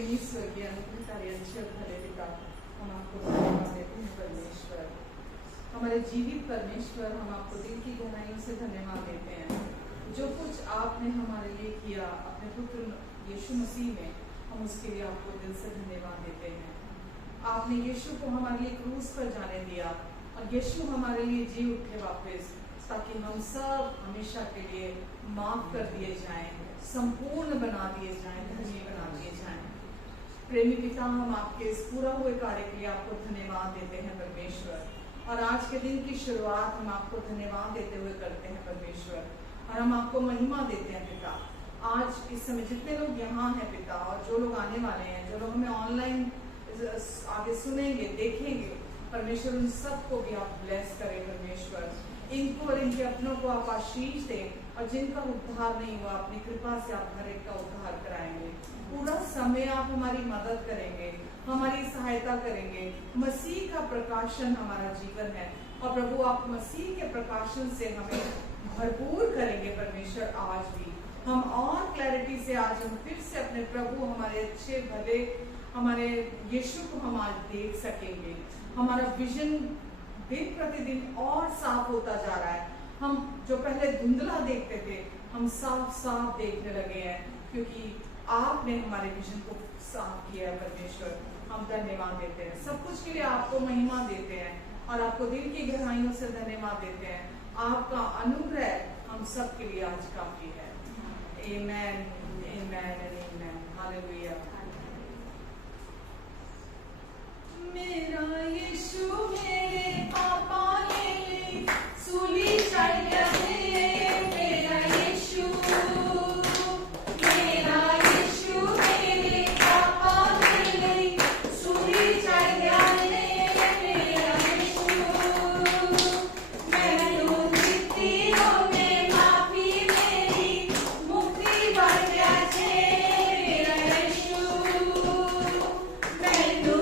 प्रेमी स्वर्गीय अनुग्रहकारी अच्छे और भले पिता, हम आपको धन्यवाद देते हैं परमेश्वर, हमारे जीवित परमेश्वर। हम आपको दिल की गहराइयों से धन्यवाद देते हैं जो कुछ आपने हमारे लिए किया अपने पुत्र यीशु मसीह में, हम उसके लिए आपको दिल से धन्यवाद देते हैं। आपने यीशु को हमारे लिए क्रूस पर जाने दिया और यीशु हमारे लिए जी उठे वापस, ताकि हम सब हमेशा के लिए माफ कर दिए जाएं, संपूर्ण बना दिए जाएं, धन्य बना दिए जाएं। प्रेमी पिता, हम आपके इस पूरा हुए कार्य के लिए आपको धन्यवाद देते हैं परमेश्वर, और आज के दिन की शुरुआत हम आपको धन्यवाद देते हुए करते हैं परमेश्वर, और हम आपको महिमा देते हैं पिता। आज इस समय जितने लोग यहाँ हैं पिता, और जो लोग आने वाले हैं, जो लोग हमें ऑनलाइन आगे सुनेंगे देखेंगे, परमेश्वर उन सबको भी आप ब्लेस करें परमेश्वर, इनको और इनके अपनों को आप आशीष दें, और जिनका उद्धार नहीं हुआ अपनी कृपा से आप हर एक का उद्धार कराएंगे। पूरा समय आप हमारी मदद करेंगे, हमारी सहायता करेंगे। मसीह का प्रकाशन हमारा जीवन है, और प्रभु आप मसीह के प्रकाशन से हमें भरपूर करेंगे परमेश्वर। आज भी हम और क्लैरिटी से आज हम फिर से अपने प्रभु, हमारे अच्छे भले हमारे यीशु को हम आज देख सकेंगे। हमारा विजन दिन प्रतिदिन और साफ होता जा रहा है। हम जो पहले धुंधला देखते थे, हम साफ साफ देखने लगे हैं, क्योंकि आपने हमारे विजन को साफ किया है परमेश्वर। हम धन्यवाद देते हैं, सब कुछ के लिए आपको महिमा देते हैं, और आपको दिल की गहराइयों से धन्यवाद देते हैं। आपका अनुग्रह हम सब के लिए आज काफी है। आमेन, आमेन, आमेन, हालेलुया। मेरा यीशु मेरे पापा ले सूली चढ़ गया है, मेरा यीशु मेरे पापा ले सूली चढ़ गया है, मेरा यीशु मैनू जितियों में माफी मेरी मुक्ति बढ़ गया है, मेरा यीशु मैनू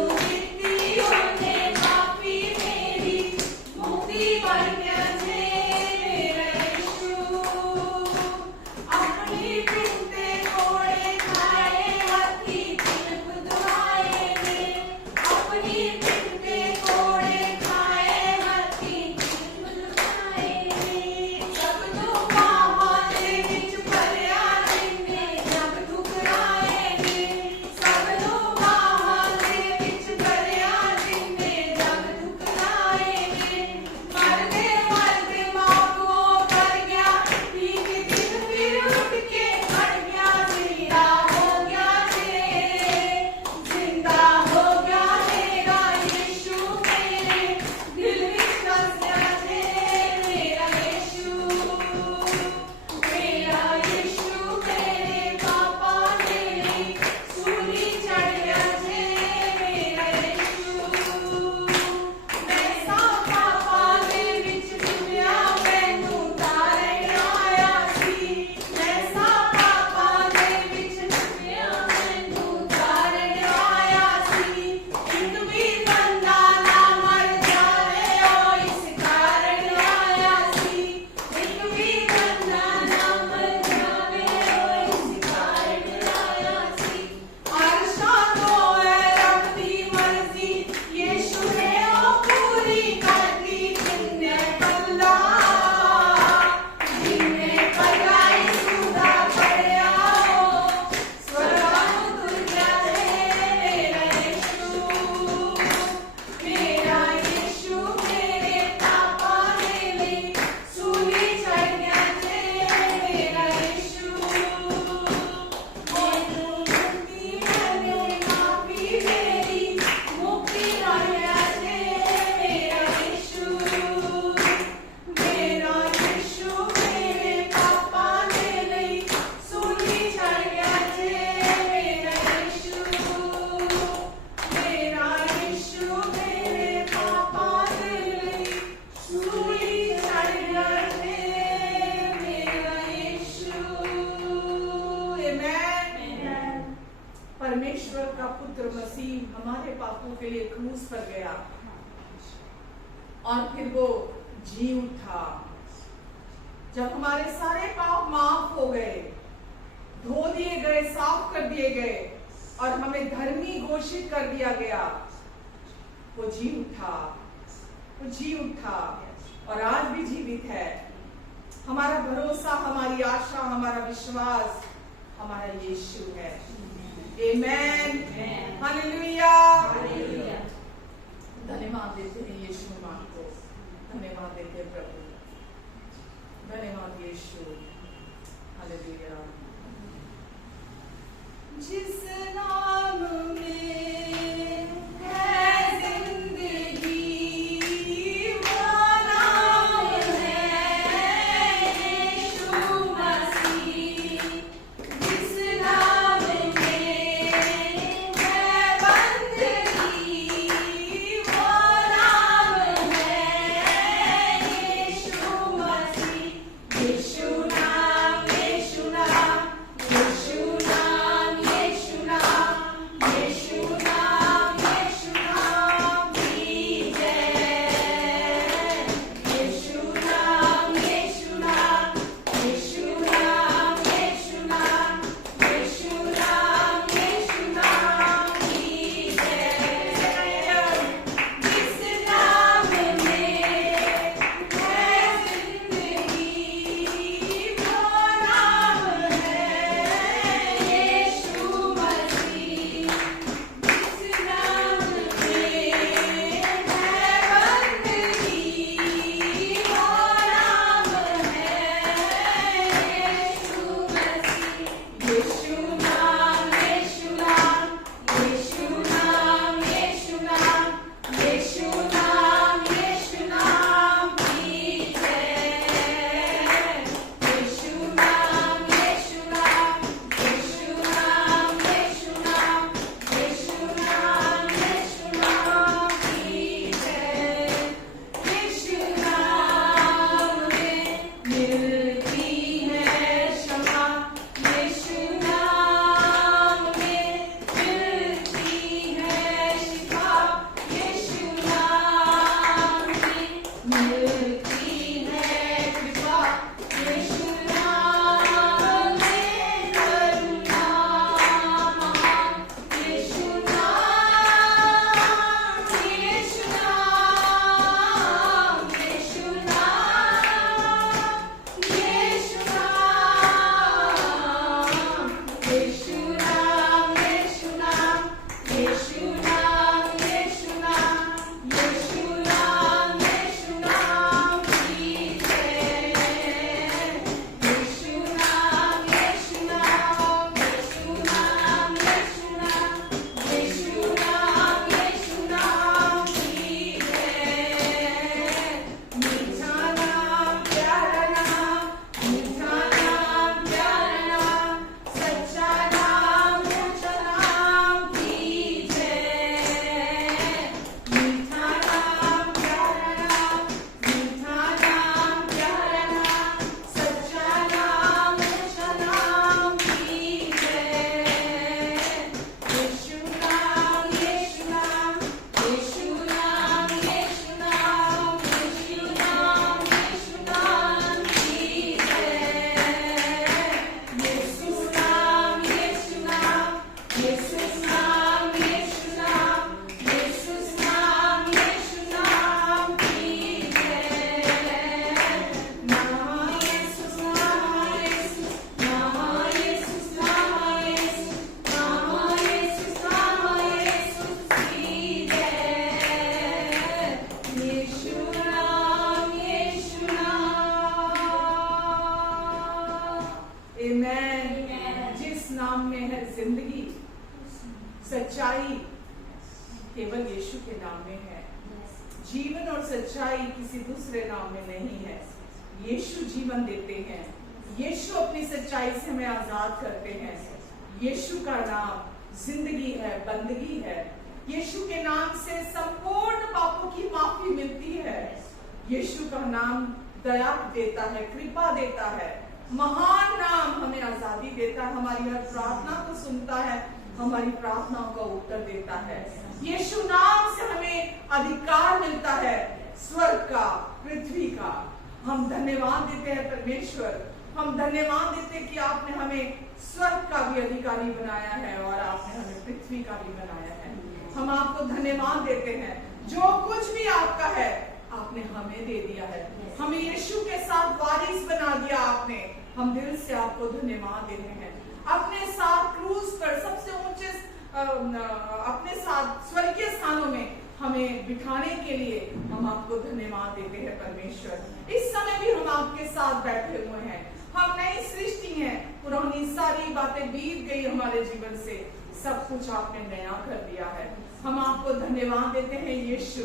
परमेश्वर का पुत्र मसीह हमारे पापों के लिए क्रूस पर गया, और फिर वो जी उठा। जब हमारे सारे पाप माफ हो गए, धो दिए गए, साफ कर दिए गए, और हमें धर्मी घोषित कर दिया गया, वो जी उठा, वो जी उठा और आज भी जीवित है। हमारा भरोसा, हमारी आशा, हमारा विश्वास हमारा यीशु है। आमेन, हालेलुया। धन्यवाद देते हैं यीशु नाम को, धन्यवाद देते हैं प्रभु, धन्यवाद यीशु, हालेलुया। जिस नाम में है जिंदगी, वो नाम है यीशु मसीह। जिस नाम में है बंदगी, वो नाम है यीशु मसीह। यीशु नाम, यीशु नाम, यीशु नाम, यीशु नाम, यीशु नाम, यीशु नाम की जय। यीशु नाम, यीशु नाम, यीशु नाम, यीशु नाम, यीशु नाम, यीशु नाम की जय। जिस नाम में है जिंदगी, वो नाम है यीशु मसीह। जिस नाम में है बंदगी, वो नाम है यीशु मसीह। यीशु नाम, यीशु नाम, यीशु नाम, यीशु नाम, यीशु नाम, यीशु नाम की जय। यीशु नाम, यीशु नाम, यीशु नाम, यीशु नाम, यीशु नाम, यीशु नाम की जय। यीशु नाम में मिलती है क्षमा, यीशु नाम में मिलती है शिफा, यीशु नाम में मिलती है कृपा, यीशु नाम में करुणा महान। यीशु नाम, यीशु नाम, यीशु नाम, यीशु नाम, यीशु नाम, यीशु नाम, यीशु नाम, यीशु नाम, यीशु नाम, यीशु नाम की जय। यीशु नाम, यीशु नाम, यीशु नाम, यीशु नाम, यीशु नाम, यीशु नाम की जय। मीठा नाम, प्यारा नाम, मीठा नाम, प्यारा नाम, सच्चा नाम, ऊंचा नाम की जय। मीठा नाम, प्यारा नाम, मीठा नाम, प्यारा नाम, सच्चा नाम, ऊंचा नाम की जय। यीशु नाम, यीशु नाम, यीशु नाम, यीशु नाम, यीशु नाम, यीशु नाम की जय। यीशु नाम, यीशु नाम, यीशु नाम, यीशु नाम, यीशु नाम, यीशु नाम की जय। नाम यीशु, नाम यीशु, नाम यीशु, नाम यीशु, नाम यीशु, नाम यीशु की जय। यीशु नाम, यीशु नाम। आमेन। जिस नाम में है जिंदगी, सच्चाई केवल यीशु के नाम में है। जीवन और सच्चाई किसी दूसरे नाम में नहीं है। यीशु जीवन देते हैं, यीशु अपनी सच्चाई से हमें आजाद करते हैं। यीशु का नाम जिंदगी है, बंदगी है। यीशु के नाम से संपूर्ण पापों की माफी मिलती है। यीशु का नाम दया देता है, कृपा देता है। महान नाम हमें आजादी देता है, हमारी हर प्रार्थना को सुनता है, हमारी प्रार्थनाओं का उत्तर देता है। यीशु नाम से हमें अधिकार मिलता है स्वर्ग का, पृथ्वी का। हम धन्यवाद देते हैं परमेश्वर, हम धन्यवाद देते कि आपने हमें स्वर्ग का भी अधिकारी बनाया है और आपने हमें पृथ्वी का भी बनाया है। हम आपको धन्यवाद देते हैं, जो कुछ भी आपका है आपने हमें दे दिया है, हमें यीशु के साथ वारिस बना दिया आपने। हम दिल से आपको धन्यवाद देते हैं। अपने साथ क्रूज पर सबसे ऊंचे अपने साथ स्वर्गीय स्थानों में हमें बिठाने के लिए हम आपको धन्यवाद देते हैं परमेश्वर। इस समय भी हम आपके साथ बैठे हुए हैं, हम नई सृष्टि हैं, पुरानी सारी बातें बीत गई हमारे जीवन से, सब कुछ आपने नया कर दिया है। हम आपको धन्यवाद देते हैं यीशु,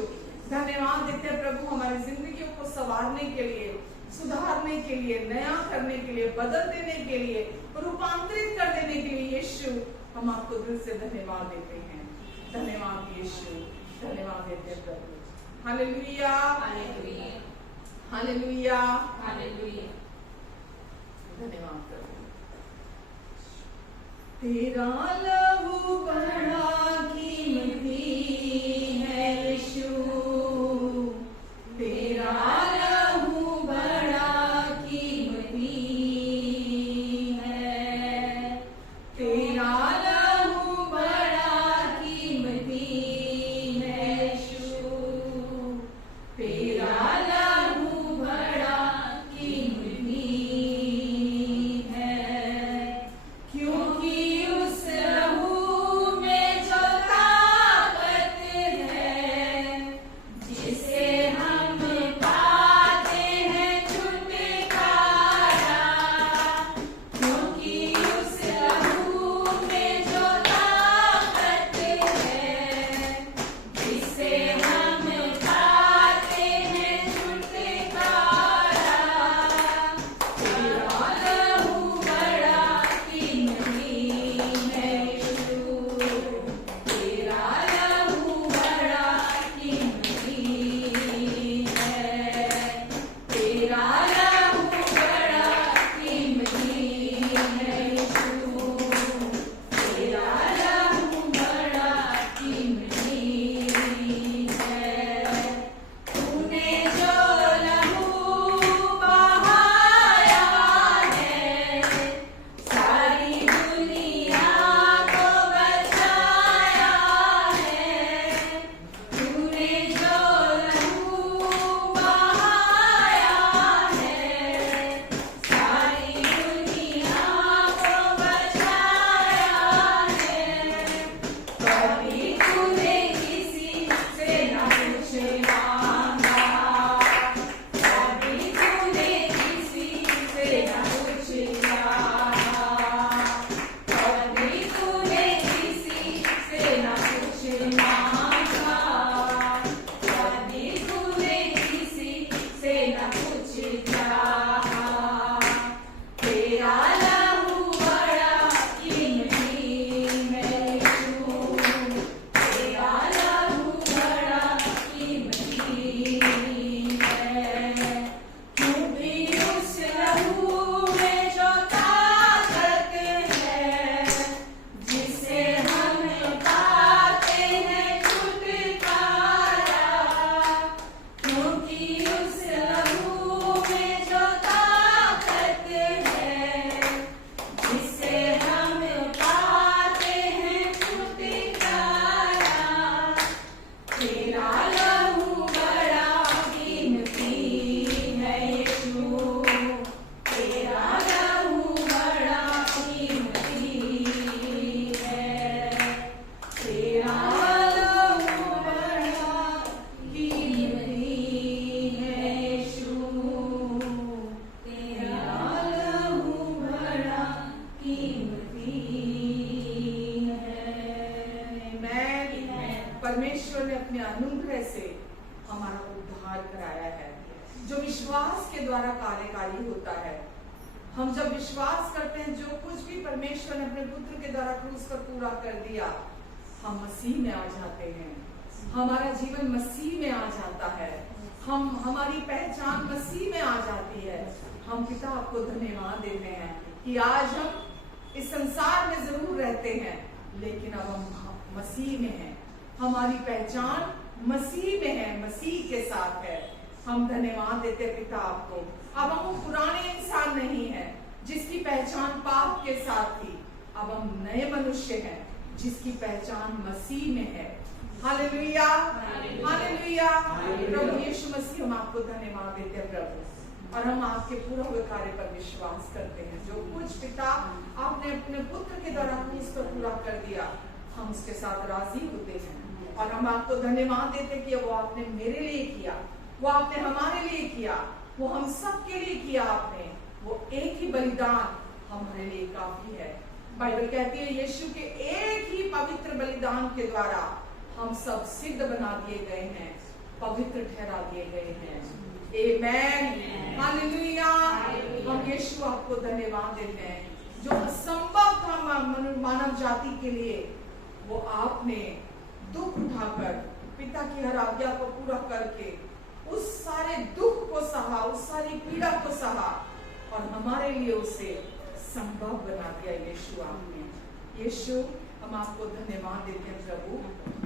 धन्यवाद देते हैं प्रभु हमारी जिंदगियों को संवारने के लिए, सुधारने के लिए, नया करने के लिए, बदल देने के लिए, रूपांतरित कर देने के लिए यीशु हम आपको दिल से धन्यवाद देते हैं। धन्यवाद यीशु, धन्यवाद देते हैं प्रभु। Hallelujah, hallelujah, hallelujah, hallelujah. धन्यवाद प्रभु। तेरा लहू बड़ा कीमती है यीशु, तेरा लहू बड़ा कीमती है, तेरा लहू बड़ा कीमती है यीशु, तेरा लहू बड़ा कीमती है, क्योंकि उस लहू में जो ताकत है, जिसे हम पाते हैं छुटकारा, क्योंकि उस लहू में जो ताकत है, जिसे हम पाते हैं छुटकारा, तेरा लहू बड़ा कीमती है यीशु, तेरा लहू बड़ा कीमती है, तेरा लहू बड़ा कीमती है यीशु, तेरा लहू बड़ा कीमती है। तूने जो लहू बहाया है, सारी दुनिया को बचाया है, तूने जो लहू बहाया है, सारी दुनिया को बचाया है, कभी तूने किसी से न कुछ मांगा, कभी तूने किसी से न कुछ चाहा, कभी तूने किसी से न कुछ मांगा, कभी तूने किसी से न कुछ चाहा, तेरा लहू बड़ा कीमती है यीशु, तेरा लहू बड़ा कीमती है, क्योंकि उस लहू में जो ताकत है, जिसे हम पाते हैं छुटकारा, क्योंकि उस लहू में जो ताकत है, जिसे हम पाते हैं छुटकारा, तेरा लहू बड़ा कीमती है यीशु, तेरा लहू बड़ा कीमती है, तेरा लहू बड़ा कीमती है यीशु, तेरा लहू बड़ा कीमती है। परमेश्वर ने अपने अनुग्रह से हमारा उद्धार कराया है, जो विश्वास के द्वारा कार्यकारी होता है। हम जब विश्वास करते हैं, जो कुछ भी परमेश्वर ने अपने पुत्र के द्वारा क्रूस पर पूरा कर दिया, हम मसीह में आ जाते हैं, हमारा जीवन मसीह में आ जाता है, हमारी पहचान मसीह में आ जाती है। हम पिता आपको धन्यवाद देते हैं कि आज हम इस संसार में जरूर रहते हैं, लेकिन अब हम मसीह में हैं, हमारी पहचान मसीह में है, मसीह के साथ है। हम धन्यवाद देते पिता आपको। अब हम पुराने इंसान नहीं है, जिसकी पहचान पाप के साथ थी, अब हम नए मनुष्य हैं जिसकी पहचान मसीह में है। Hallelujah, hallelujah. प्रभु यीशु मसीह, हम आपको धन्यवाद देते हैं प्रभु, और हम आपके पूरा हुए कार्य पर विश्वास करते हैं। जो कुछ पिता आपने अपने पुत्र के द्वारा क्रूस पर पूरा कर दिया, हम उसके साथ राजी होते हैं, और हम आपको धन्यवाद देते हैं कि वो आपने मेरे लिए किया, वो आपने हमारे लिए किया, वो हम सब के लिए किया आपने। वो एक ही बलिदान हमारे लिए काफी है। बाइबल कहती है यीशु के एक ही पवित्र बलिदान के द्वारा हम सब सिद्ध बना दिए गए हैं, पवित्र ठहरा दिए गए हैं। आमेन, हालेलुया। हम यीशु आपको धन्यवाद देते हैं। जो असंभव था मानव जाति के लिए, वो आपने दुख उठाकर पिता की हर आज्ञा को पूरा करके उस सारे दुख को सहा, उस सारी पीड़ा को सहा, और हमारे लिए उसे संभव बना दिया यीशु आपने। यीशु, हम आपको धन्यवाद देते हैं प्रभु,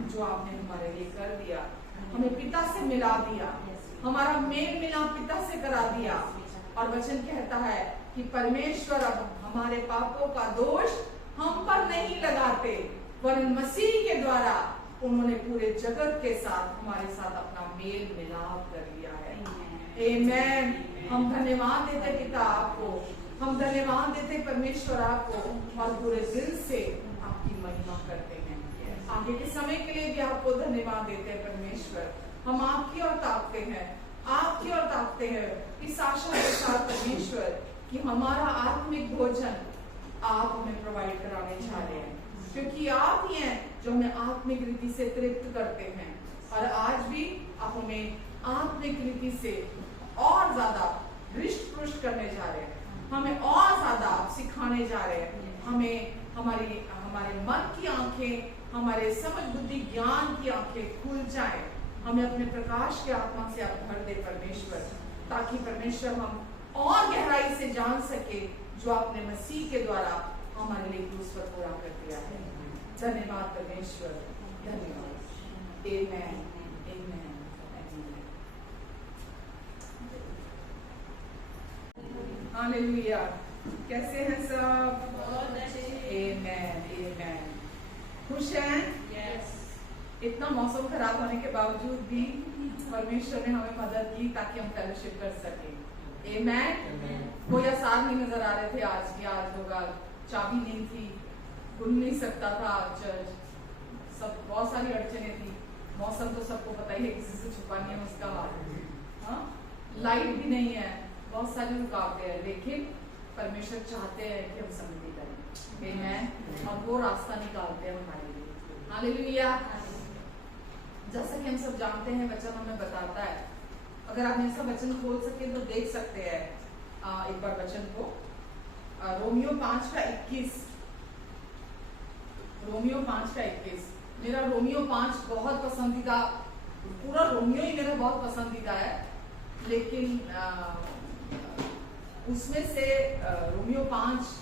जो आपने हमारे लिए कर दिया, हमें पिता से मिला दिया, हमारा मेल मिलाप पिता से करा दिया। और वचन कहता है कि परमेश्वर अब हमारे पापों का दोष हम पर नहीं लगाते, वरन मसीह के द्वारा उन्होंने पूरे जगत के साथ हमारे साथ अपना मेल मिलाप कर लिया है। आमेन। हम धन्यवाद देते पिता आपको, हम धन्यवाद देते परमेश्वर आपको, और पूरे दिल से आपकी महिमा करते हैं। आगे के समय के लिए भी आपको धन्यवाद देते हैं परमेश्वर। हम आपकी ओर ताकते हैं, आपकी ओर ताकते हैं, इस आशा के साथ परमेश्वर कि हमारा आत्मिक भोजन आप हमें प्रोवाइड कराने जा रहे हैं, क्योंकि आप ही हैं जो हमें आत्मिक रीति से तृप्त करते हैं। और आज भी आप हमें आत्मिक रीति से और ज्यादा हृष्ट पुष्ट करने जा रहे हैं, हमें और ज्यादा आप सिखाने जा रहे हैं। हमें हमारे मन की आंखें, हमारे समझ बुद्धि ज्ञान की आंखें खुल जाए, हमें अपने प्रकाश के आत्मा से आप भर दे परमेश्वर, ताकि परमेश्वर हम और गहराई से जान सके जो आपने मसीह के द्वारा हमारे लिए क्रूस पर पूरा कर दिया है। धन्यवाद परमेश्वर, धन्यवाद। आमेन, आमेन, हालेलुया। कैसे हैं सब? आमेन, आमेन। खुश हैं? यस। इतना मौसम खराब होने के बावजूद भी परमेश्वर ने हमें मदद की ताकि हम फेलोशिप कर सके। आमेन। कोई आसार नहीं नजर आ रहे थे आज की, आज होगा, चाबी नहीं थी, खुल नहीं सकता था चर्च, सब बहुत सारी अड़चने थी। मौसम तो सबको पता ही है, किसी से छुपा नहीं है उसका हाल। हाँ, लाइट भी नहीं है, बहुत सारी रुकावटें हैं, लेकिन परमेश्वर चाहते हैं कि हम समृद्धि करें। आमेन। और वो रास्ता निकालते हैं हमारे लिए। हालेलुया। जैसा कि हम सब जानते हैं, वचन हमें बताता है, अगर आप ऐसा वचन खोल सके तो देख सकते हैं एक बार वचन को, रोमियो 5:21। रोमियो 5:21 मेरा रोमियो 5 बहुत पसंदीदा, पूरा रोमियो ही मेरा बहुत पसंदीदा है, लेकिन उसमें से रोमियो 5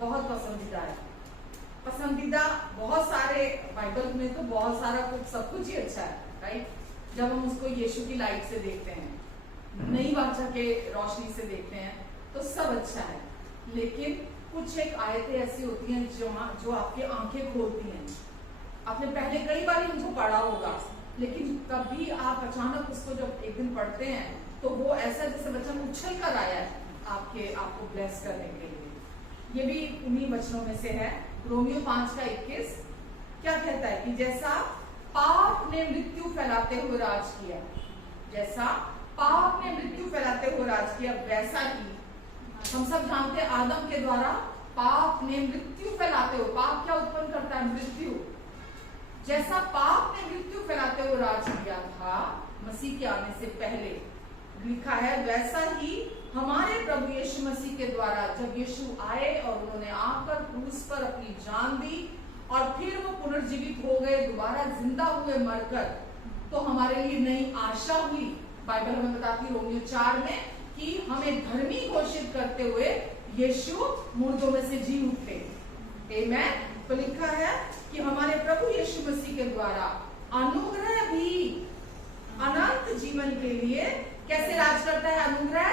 बहुत पसंदीदा है। पसंदीदा बहुत सारे, बाइबल में तो बहुत सारा कुछ, सब कुछ ही अच्छा है, राइट? जब हम उसको यीशु की लाइट से देखते हैं, नई वाचा के रोशनी से देखते हैं, तो सब अच्छा है। लेकिन कुछ एक आयतें ऐसी होती हैं जो आपकी आंखें खोलती हैं। आपने पहले कई बार इनको पढ़ा होगा, लेकिन कभी आप अचानक उसको जब एक दिन पढ़ते हैं तो वो ऐसा जैसे वचन उछल कर आया है आपको ब्लेस करने के लिए। ये भी उन्हीं वचनों में से है। रोमियो 5:21 क्या कहता है कि जैसा पाप ने मृत्यु फैलाते हुए राज किया, जैसा पाप ने मृत्यु फैलाते हुए राज किया, वैसा ही हम सब जानते हैं आदम के द्वारा पाप ने मृत्यु फैलाते हुए, पाप क्या उत्पन्न करता है? मृत्यु। जैसा पाप ने मृत्यु फैलाते हुए राज किया था मसीह के आने से पहले, लिखा है वैसा ही हमारे प्रभु यीशु मसीह के द्वारा, जब यीशु आए और उन्होंने आकर क्रूस पर अपनी जान दी और फिर वो पुनर्जीवित हो गए, दोबारा जिंदा हुए मरकर, तो हमारे लिए नई आशा हुई। बाइबल हमें बताती है रोमियो 4 में कि हमें धर्मी घोषित करते हुए यीशु मुर्दों में से जी उठे। आमेन। तो लिखा है कि हमारे प्रभु यीशु मसीह के द्वारा अनुग्रह भी अनंत जीवन के लिए कैसे राज करता है? अनुग्रह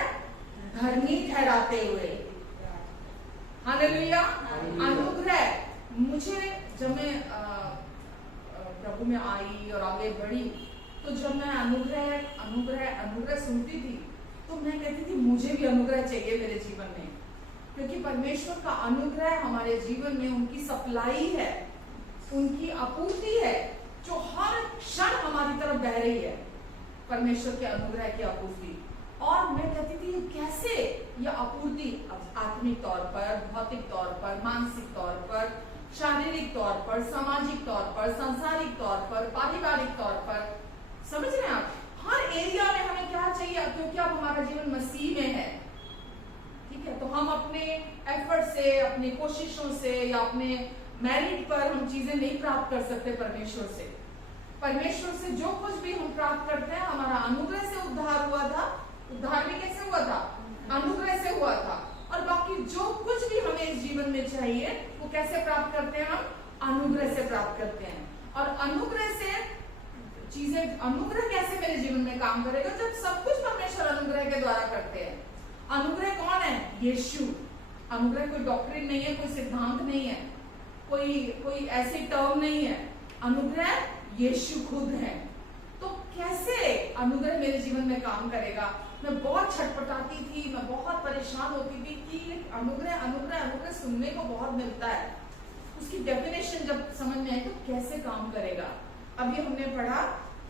धर्मी ठहराते हुए। हालेलुया। अनुग्रह, मुझे जब मैं प्रभु में आई और आगे बढ़ी, तो जब मैं अनुग्रह अनुग्रह अनुग्रह सुनती थी, तो मैं कहती थी मुझे भी अनुग्रह चाहिए मेरे जीवन में, क्योंकि परमेश्वर का अनुग्रह हमारे जीवन में उनकी सप्लाई है, उनकी आपूर्ति है, जो हर क्षण हमारी तरफ बह रही है, परमेश्वर के अनुग्रह की आपूर्ति। और मैं कहती थी कैसे यह आपूर्ति आत्मिक तौर पर, भौतिक तौर पर, मानसिक तौर पर, शारीरिक तौर पर, सामाजिक तौर पर, सांसारिक तौर पर, पारिवारिक तौर पर, समझ रहे हैं आप, हर एरिया में हमें क्या चाहिए, क्योंकि अब हमारा जीवन मसीह में है, ठीक है। तो हम अपने एफर्ट से, अपनी कोशिशों से या अपने मेरिट पर हम चीजें नहीं प्राप्त कर सकते परमेश्वर से। परमेश्वर से जो कुछ भी हम प्राप्त करते हैं, हमारा अनुग्रह से उद्धार हुआ था। उद्धार भी कैसे हुआ था? अनुग्रह से हुआ था। और बाकी जो कुछ भी हमें इस जीवन में चाहिए, वो कैसे प्राप्त करते हैं? हम अनुग्रह से प्राप्त करते हैं। और अनुग्रह से चीजें, अनुग्रह कैसे मेरे जीवन में काम करेगा? जब सब कुछ परमेश्वर अनुग्रह के द्वारा करते हैं। अनुग्रह कौन है? यीशु। अनुग्रह कोई डॉक्ट्रिन नहीं है, कोई सिद्धांत नहीं है, कोई ऐसी टर्म नहीं है। अनुग्रह यीशु खुद है। तो कैसे अनुग्रह मेरे जीवन में काम करेगा? मैं बहुत छटपटाती थी, मैं बहुत परेशान होती थी कि अनुग्रह अनुग्रह अनुग्रह सुनने को बहुत मिलता है, उसकी डेफिनेशन जब समझ में आई तो कैसे काम करेगा। अभी हमने पढ़ा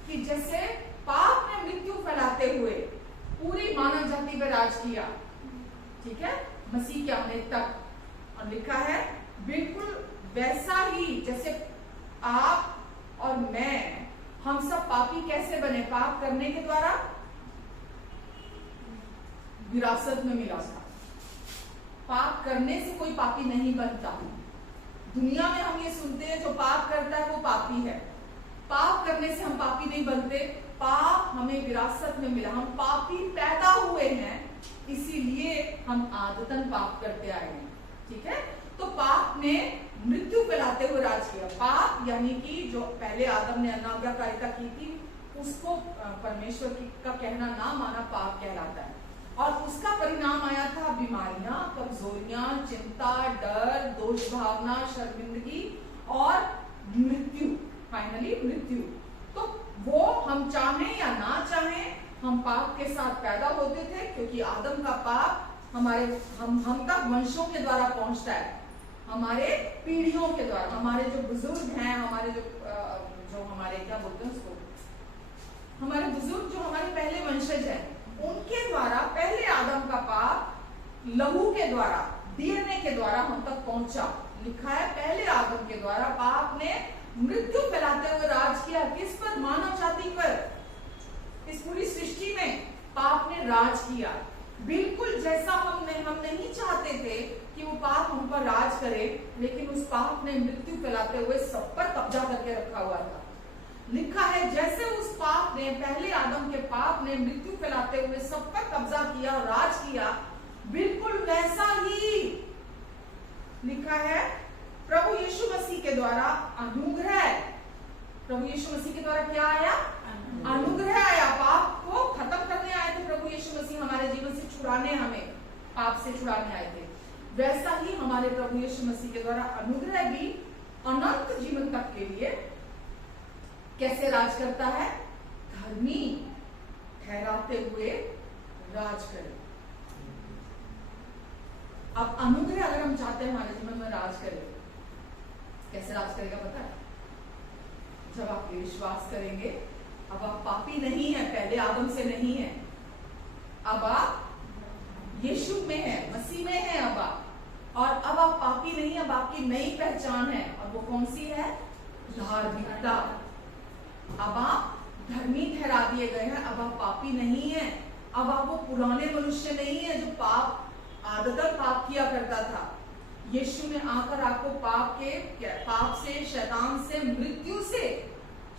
कि जैसे पाप ने मृत्यु फैलाते हुए पूरी मानव जाति पर राज किया, ठीक है, मसीह के आने तक, और लिखा है बिल्कुल वैसा ही जैसे आप और मैं, हम सब पापी कैसे बने? पाप करने के द्वारा विरासत में मिला था। पाप करने से कोई पापी नहीं बनता। दुनिया में हम ये सुनते हैं जो पाप करता है वो पापी है। पाप करने से हम पापी नहीं बनते, पाप हमें विरासत में मिला। हम पापी पैदा हुए हैं, इसीलिए हम आदतन पाप करते आए हैं, ठीक है। तो पाप ने मृत्यु फैलाते हुए राज किया। पाप यानी कि जो पहले आदम ने अनाज्ञाकारिता की थी, उसको परमेश्वर का कहना ना माना पाप कहलाता है। और उसका परिणाम आया था बीमारियां, कमजोरियां, चिंता, डर, दोष भावना, शर्मिंदगी और मृत्यु, फाइनली मृत्यु। तो वो हम चाहें या ना चाहें, हम पाप के साथ पैदा होते थे, क्योंकि आदम का पाप हमारे हम तक वंशों के द्वारा पहुंचता है, हमारे पीढ़ियों के द्वारा। हमारे जो बुजुर्ग हैं, हमारे जो हमारे क्या बोलते हैं उसको, हमारे बुजुर्ग जो हमारे पहले वंशज हैं, उनके द्वारा पहले आदम का पाप लहू के द्वारा, डीएनए के द्वारा हम तक पहुंचा। लिखा है पहले आदम के द्वारा पाप ने मृत्यु फैलाते हुए राज किया। किस पर? मानव जाति पर। इस पूरी सृष्टि में पाप ने राज किया, बिल्कुल जैसा हम नहीं चाहते थे कि वो पाप हम पर राज करे, लेकिन उस पाप ने मृत्यु फैलाते हुए सब पर कब्जा करके रखा हुआ था। लिखा है जैसे उस पाप ने, पहले आदम के पाप ने मृत्यु फैलाते हुए सब पर कब्जा किया और राज किया, बिल्कुल वैसा ही लिखा है प्रभु यीशु मसीह के द्वारा अनुग्रह। प्रभु यीशु मसीह के द्वारा क्या आया? अनुग्रह आया। पाप को खत्म करने आए थे प्रभु यीशु मसीह, हमारे जीवन से छुड़ाने, हमें पाप से छुड़ाने आए थे। वैसा ही हमारे प्रभु यीशु मसीह के द्वारा अनुग्रह भी अनंत जीवन तक के लिए कैसे राज करता है? धर्मी ठहराते हुए राज करे। अब अनुग्रह अगर हम चाहते हैं हमारे जीवन में राज करे, कैसे राज करेगा पता है? जब आप विश्वास करेंगे, अब आप पापी नहीं है, पहले आदम से नहीं है, अब आप यीशु में है, मसीह में है अब आप, और अब आप पापी नहीं, अब आपकी नई पहचान है। और वो कौन सी है? धार्मिकता। अब आप धर्मी ठहरा दिए गए हैं, अब आप पापी नहीं है, अब आप वो पुराने मनुष्य नहीं है जो आदतन पाप किया करता था। यीशु ने आकर आपको पाप से, शैतान से, मृत्यु से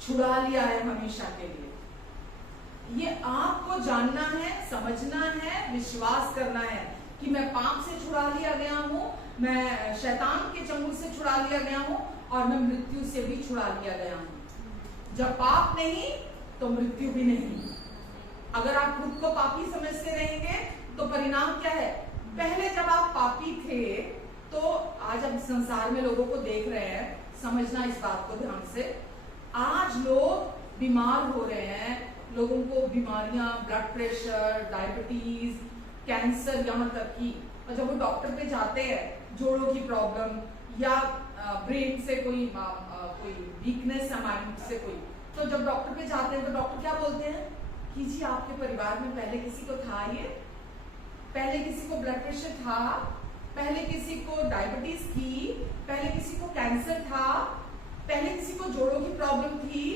छुड़ा लिया है हमेशा के लिए। ये आपको जानना है, समझना है, विश्वास करना है कि मैं पाप से छुड़ा लिया गया हूँ, मैं शैतान के चंगुल से छुड़ा लिया गया हूँ, और मैं मृत्यु से भी छुड़ा लिया गया हूँ। जब पाप नहीं तो मृत्यु भी नहीं। अगर आप खुद को पापी समझते रहेंगे, तो परिणाम क्या है? पहले जब आप पापी थे, तो आज हम संसार में लोगों को देख रहे हैं, समझना इस बात को ध्यान से, आज लोग बीमार हो रहे हैं, लोगों को बीमारियां, ब्लड प्रेशर, डायबिटीज, कैंसर, यहाँ तक कि जब वो डॉक्टर पे जाते हैं, जोड़ों की प्रॉब्लम या ब्रेन से कोई वीकनेस है, माइंड से कोई, तो जब डॉक्टर पे जाते हैं तो डॉक्टर क्या बोलते हैं कि जी आपके परिवार में पहले किसी को था, ये पहले किसी को ब्लड प्रेशर था, पहले किसी को डायबिटीज थी, पहले किसी को कैंसर था, पहले किसी को जोड़ों की प्रॉब्लम थी,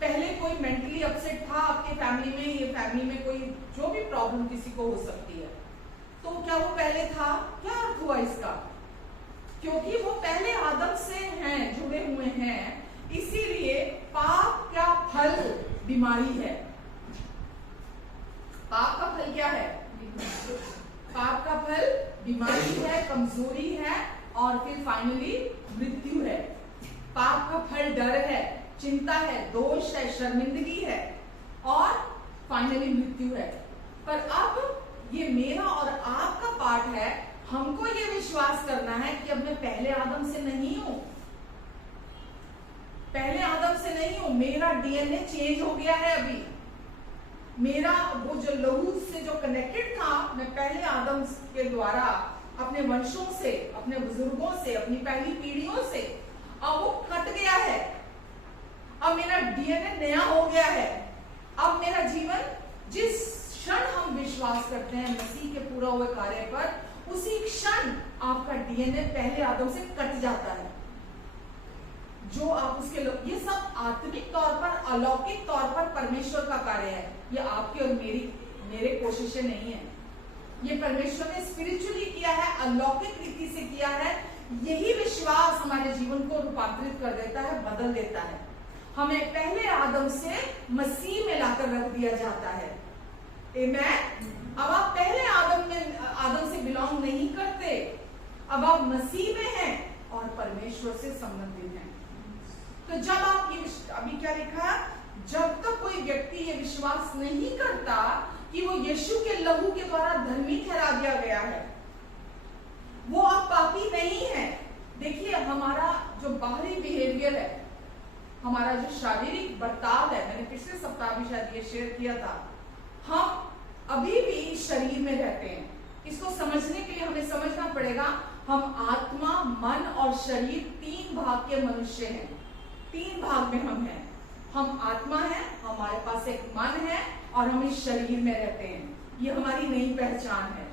पहले कोई मेंटली अपसेट था आपके फैमिली में, ये फैमिली में कोई जो भी प्रॉब्लम किसी को हो सकती है, तो क्या वो पहले था? क्या अर्थ हुआ इसका? क्योंकि वो पहले आदम से हैं, जुड़े हुए हैं, इसीलिए पाप का फल बीमारी है। पाप का फल क्या है? पाप का फल बीमारी है, कमजोरी है, और फिर फाइनली मृत्यु है। पाप का फल डर है, चिंता है, दोष है, शर्मिंदगी है, और फाइनली मृत्यु है। पर अब ये मेरा और आपका पार्ट है, हमको ये विश्वास करना है कि अब मैं पहले आदम से नहीं हूं, पहले आदम से नहीं हूं, मेरा डीएनए चेंज हो गया है। अभी मेरा वो जो लहू से जो कनेक्टेड था, मैं पहले आदम के द्वारा अपने वंशों से, अपने बुजुर्गों से, अपनी पहली पीढ़ियों से, अब वो कट गया है। अब मेरा डीएनए नया हो गया है। अब मेरा जीवन, जिस क्षण हम विश्वास करते हैं मसीह के पूरा हुए कार्य पर, उसी क्षण आपका डीएनए पहले आदम से कट जाता है। जो आप उसके ये सब आत्मिक तौर पर, अलौकिक तौर पर परमेश्वर का कार्य है। ये आपकी और मेरे कोशिशें नहीं है, ये परमेश्वर ने स्पिरिचुअली किया है, अलौकिक रीति से किया है। यही विश्वास हमारे जीवन को रूपांतरित कर देता है, बदल देता है। हमें पहले आदम से मसीह में लाकर रख दिया जाता है। आमेन। अब आप पहले आदम से बिलोंग नहीं करते, अब आप मसीह में हैं और परमेश्वर से संबंधित हैं। तो जब आप ये, अभी क्या लिखा, जब तक कोई व्यक्ति ये विश्वास नहीं करता कि वो यीशु के लहू के द्वारा धर्मी ठहरा दिया गया है, वो अब पापी नहीं है। देखिए, हमारा जो बाहरी बिहेवियर है, हमारा जो शारीरिक बर्ताव है, मैंने पिछले सप्ताह भी शायद ये शेयर किया था, हम अभी भी शरीर में रहते हैं। इसको समझने के लिए हमें समझना पड़ेगा, हम आत्मा, मन और शरीर, तीन भाग के मनुष्य हैं। तीन भाग में हम हैं। हम आत्मा है, हमारे पास एक मन है, और हम इस शरीर में रहते हैं। ये हमारी नई पहचान है।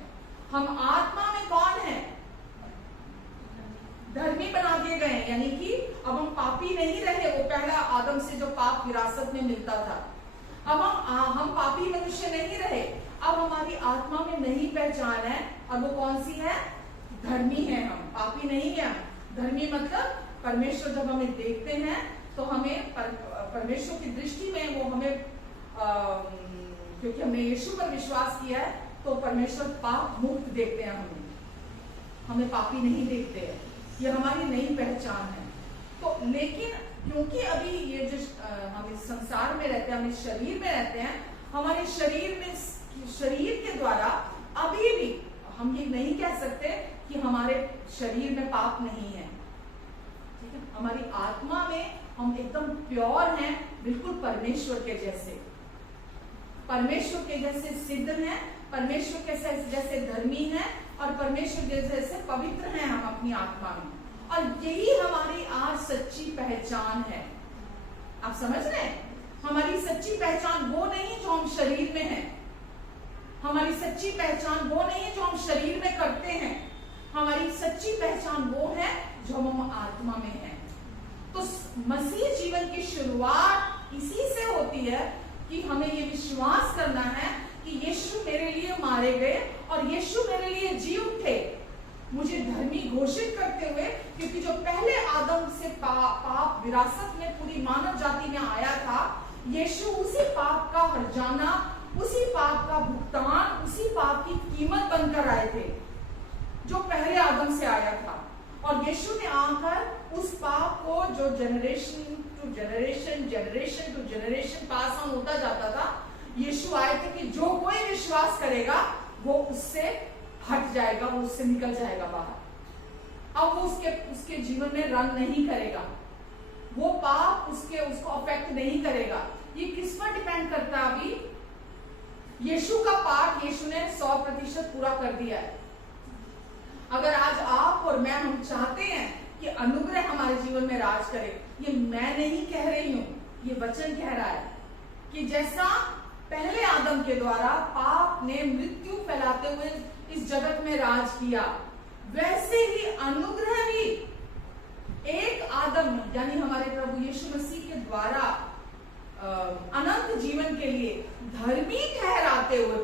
हम आत्मा में कौन है? धर्मी बना दिए गए, यानी कि अब हम पापी नहीं रहे। वो पहला आदम से जो पाप विरासत में मिलता था, अब हम पापी मनुष्य नहीं रहे। अब हमारी आत्मा में नई पहचान है, और वो कौन सी है? धर्मी है। हम पापी नहीं है, धर्मी मतलब परमेश्वर जब हमें देखते हैं तो हमें परमेश्वर की दृष्टि में वो हमें, क्योंकि हमने यीशु पर विश्वास किया है, तो परमेश्वर पाप मुक्त देखते हैं, हमें पापी नहीं देखते हैं। ये हमारी नई पहचान है। तो लेकिन क्योंकि अभी ये जो हम इस संसार में रहते हैं, हम इस शरीर में रहते हैं, हमारे शरीर के द्वारा अभी भी हम ये नहीं कह सकते कि हमारे शरीर में पाप नहीं है। ठीक है, हमारी आत्मा में हम एकदम प्योर हैं, बिल्कुल परमेश्वर के जैसे, परमेश्वर के जैसे सिद्ध हैं, परमेश्वर के जैसे धर्मी हैं, और परमेश्वर के जैसे पवित्र हैं हम अपनी आत्मा में। और यही हमारी आज सच्ची पहचान है। आप समझ रहे हैं? हमारी सच्ची पहचान वो नहीं जो हम शरीर में हैं। हमारी सच्ची पहचान वो नहीं जो हम शरीर में करते हैं। हमारी सच्ची पहचान वो है जो हम आत्मा में हैं। तो मसीह जीवन की शुरुआत इसी से होती है कि हमें ये विश्वास करना है कि यीशु मेरे लिए मारे गए और यीशु मेरे लिए जी उठे, मुझे धर्मी घोषित करते हुए। क्योंकि जो पहले आदम से पाप विरासत में पूरी मानव जाति में आया था, यीशु उसी पाप का हर्जाना, उसी पाप का भुगतान, उसी पाप की कीमत बनकर आए थे जो पहले आदम से आया था। और यीशु ने आकर उस पाप को जो generation to generation pass on होता जाता था, यीशु आए थे कि जो कोई विश्वास करेगा वो उससे हट जाएगा, वो उससे निकल जाएगा बाहर। अब वो उसके जीवन में रन नहीं करेगा, वो पाप उसको अफेक्ट नहीं करेगा। ये किस पर डिपेंड करता है? अभी यीशु का पार्ट यीशु ने 100% पूरा कर दिया है। अगर आज आप और मैं हम चाहते हैं कि अनुग्रह हमारे जीवन में राज करे, ये मैं नहीं कह रही हूं, ये वचन कह रहा है कि जैसा पहले आदम के द्वारा पाप ने मृत्यु फैलाते हुए इस जगत में राज किया, वैसे ही अनुग्रह भी एक आदम यानी हमारे प्रभु यीशु मसीह के द्वारा अनंत जीवन के लिए धर्मी ठहराते हुए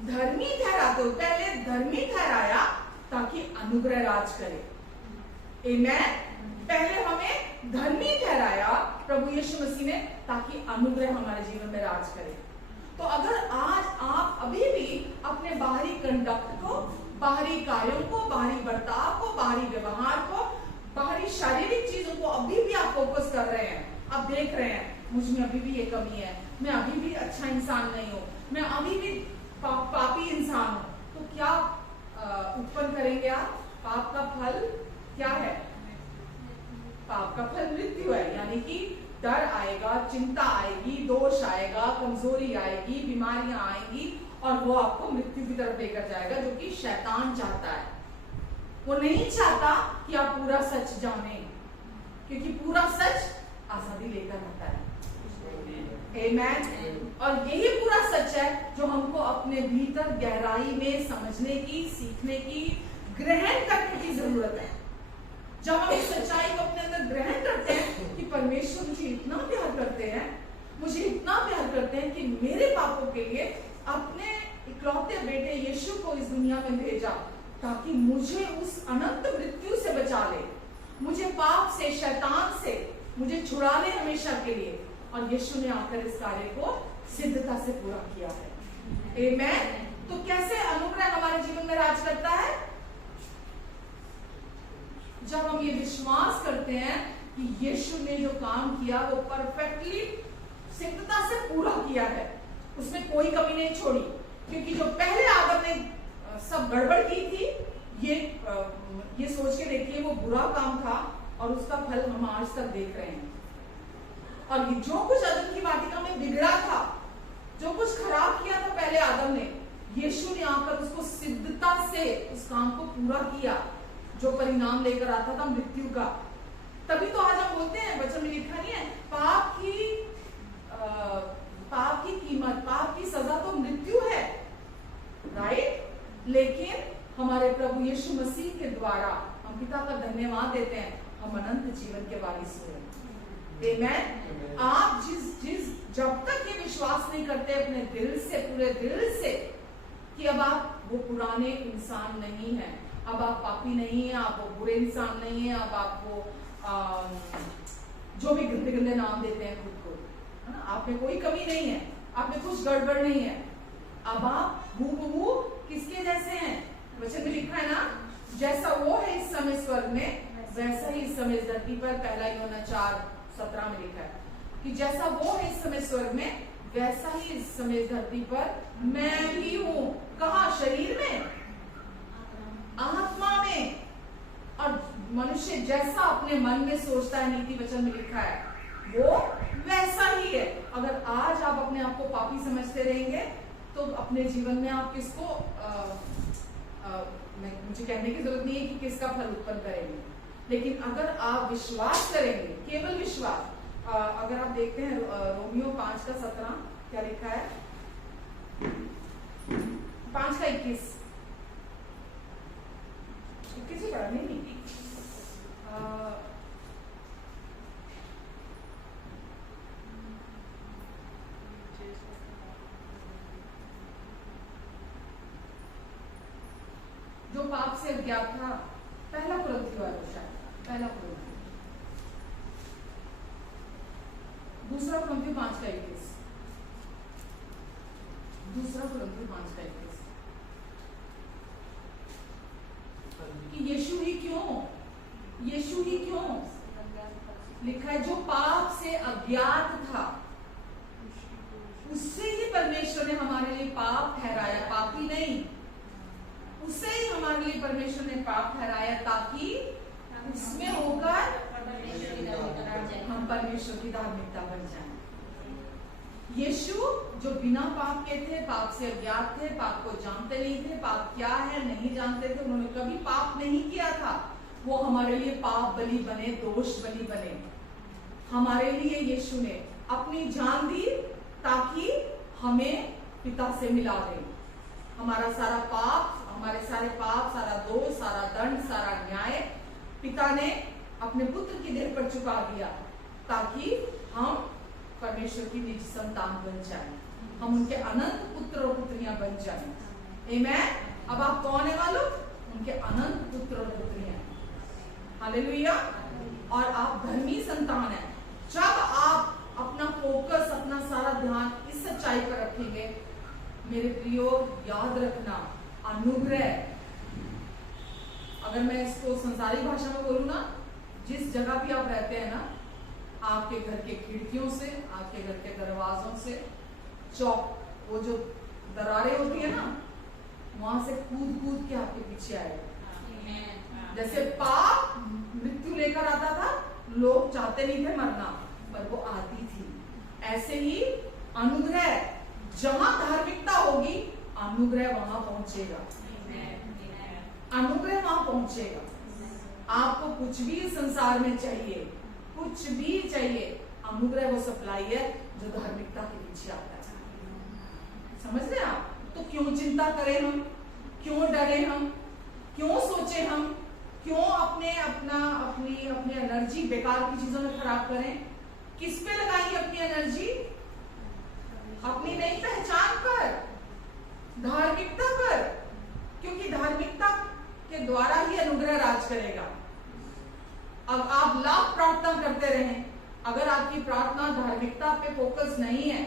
पहले धर्मी ठहराया ताकि अनुग्रह राज करे। आमेन। पहले हमें धर्मी ठहराया प्रभु यीशु मसीह ने ताकि अनुग्रह हमारे जीवन में राज करे। तो अगर आज आप अभी भी अपने बाहरी कंडक्ट को, बाहरी कार्यों को, बाहरी बर्ताव को, बाहरी व्यवहार को, बाहरी शारीरिक चीजों को अभी भी आप फोकस कर रहे हैं, आप देख रहे हैं मुझ में अभी भी ये कमी है, मैं अभी भी अच्छा इंसान नहीं हूं, मैं अभी भी पापी इंसान हूं, तो क्या उत्पन्न करेंगे आप? पाप का फल क्या है? पाप का फल मृत्यु है। यानी कि डर आएगा, चिंता आएगी, दोष आएगा, कमजोरी आएगी, बीमारियां आएंगी और वो आपको मृत्यु की तरफ लेकर जाएगा, जो कि शैतान चाहता है। वो नहीं चाहता कि आप पूरा सच जाने, क्योंकि पूरा सच आजादी लेकर आता है। आमेन। और यही पूरा सच है जो हमको अपने भीतर गहराई में समझने की, सीखने की, ग्रहण करने की जरूरत है। जब हम इस सच्चाई को अपने अंदर ग्रहण करते हैं कि परमेश्वर मुझे इतना प्यार करते हैं, मुझे इतना प्यार करते हैं कि मेरे पापों के लिए अपने इकलौते बेटे यीशु को इस दुनिया में भेजा ताकि मुझे उस अनंत मृत्यु से बचा ले, मुझे पाप से, शैतान से मुझे छुड़ा ले हमेशा के लिए। और यीशु ने आकर इस कार्य को सिद्धता से पूरा किया है। आमेन। तो कैसे अनुग्रह हमारे जीवन में राज करता है? जब हम ये विश्वास करते हैं कि यीशु ने जो काम किया वो परफेक्टली सिद्धता से पूरा किया है, उसमें कोई कमी नहीं छोड़ी। क्योंकि जो पहले आदम ने सब गड़बड़ की थी, ये सोच के देखिए वो बुरा काम था और उसका फल हम आज तक देख रहे हैं। और जो कुछ अदम की वाटिका में बिगड़ा था, जो कुछ खराब किया था पहले आदम ने, यीशु ने आकर उसको सिद्धता से उस काम को पूरा किया, जो परिणाम लेकर आता था मृत्यु का। तभी तो आज हम बोलते हैं, वचन में लिखा नहीं है, पाप की कीमत, पाप की सजा तो मृत्यु है, राइट। लेकिन हमारे प्रभु यीशु मसीह के द्वारा हम पिता का धन्यवाद देते हैं, हम अनंत जीवन के वारिस हुए। आमेन। आप जब तक ये विश्वास नहीं करते अपने दिल से, पूरे दिल से, कि अब आप वो पुराने इंसान नहीं हैं, अब आप पापी नहीं है, आप वो बुरे इंसान नहीं है, अब आप वो जो भी गंदे गंदे नाम देते हैं खुद को, है ना, आप में कोई कमी नहीं है, आप में कुछ गड़बड़ नहीं है, अब आप हूबहू किसके जैसे हैं? वचन में लिखा है ना, जैसा वो है इस समय स्वर्ग में, वैसा ही इस समय धरती पर। पहला यूहन्ना 4:17 में लिखा है कि जैसा वो है इस समय स्वर्ग में, वैसा ही इस समय धरती पर मैं भी हूं। कहा? शरीर में, आत्मा में। और मनुष्य जैसा अपने मन में सोचता है, नीति वचन में लिखा है, वो वैसा ही है। अगर आज आप अपने आप को पापी समझते रहेंगे तो अपने जीवन में आप किसको मुझे कहने की जरूरत नहीं है कि किसका फल उत्पन्न करेंगे, लेकिन अगर आप विश्वास करेंगे, केवल विश्वास, अगर आप देखते हैं रोमियो 5:17 क्या लिखा है? 5:21 किसी पढ़ा नहीं, जो पाप से अज्ञात था, पहला कुरिन्थियों वाला शायद, पहला कुरिन्थियों, दूसरा कुरिन्थियों 5:21, दूसरा कुरिन्थियों 5:21 कि यीशु ही क्यों लिखा है, जो पाप से अज्ञात था उससे ही परमेश्वर ने हमारे लिए पाप ठहराया पाप ठहराया ताकि उसमें होकर हम परमेश्वर की धार्मिकता बन जाएं। यीशु जो बिना पाप के थे, पाप से अज्ञात थे, पाप को जानते नहीं थे, पाप क्या है नहीं जानते थे, उन्होंने कभी पाप नहीं किया था, वो हमारे लिए पाप बलि बने, दोष बलि बने। हमारे लिए यीशु ने अपनी जान दी ताकि हमें पिता से मिला दे। हमारा सारा पाप, सारा दोष, सारा दंड, सारा न्याय पिता ने अपने पुत्र की देह पर चुका दिया ताकि हम परमेश्वर की निज संतान बन जाएं, हम उनके अनंत पुत्र और पुत्रियां बन जाएं। आमेन। अब आप कौन है मालूम? उनके अनंत पुत्र और पुत्रियां। हालेलुया। और आप धर्मी संतान हैं। जब आप अपना फोकस, अपना सारा ध्यान इस सच्चाई पर रखेंगे, मेरे प्रियो याद रखना, अनुग्रह, अगर मैं इसको संसारी भाषा में बोलूं ना, जिस जगह भी आप रहते हैं ना, आपके घर के खिड़कियों से, आपके घर के दरवाजों से, चौक, वो जो दरारें होती है ना, वहां से कूद कूद के आपके पीछे आएगा। जैसे पाप मृत्यु लेकर आता था, लोग चाहते नहीं थे मरना, पर वो आती थी। ऐसे ही अनुग्रह, जहां धार्मिकता होगी, अनुग्रह वहां पहुंचेगा। अनुग्रह वहां पहुंचेगा। आपको कुछ भी संसार में चाहिए, कुछ भी चाहिए, अनुग्रह वो सप्लाई है जो धार्मिकता के पीछे आता है। समझ रहे आप? तो क्यों चिंता करें हम, क्यों डरे हम, क्यों सोचे हम, क्यों अपनी एनर्जी बेकार की चीजों में खराब करें? किस पे लगाएंगे अपनी एनर्जी? अपनी नई पहचान पर, धार्मिकता पर, क्योंकि धार्मिकता के द्वारा ही अनुग्रह राज करेगा। अब आप लाख प्रार्थना करते रहें, अगर आपकी प्रार्थना धार्मिकता पे फोकस नहीं है,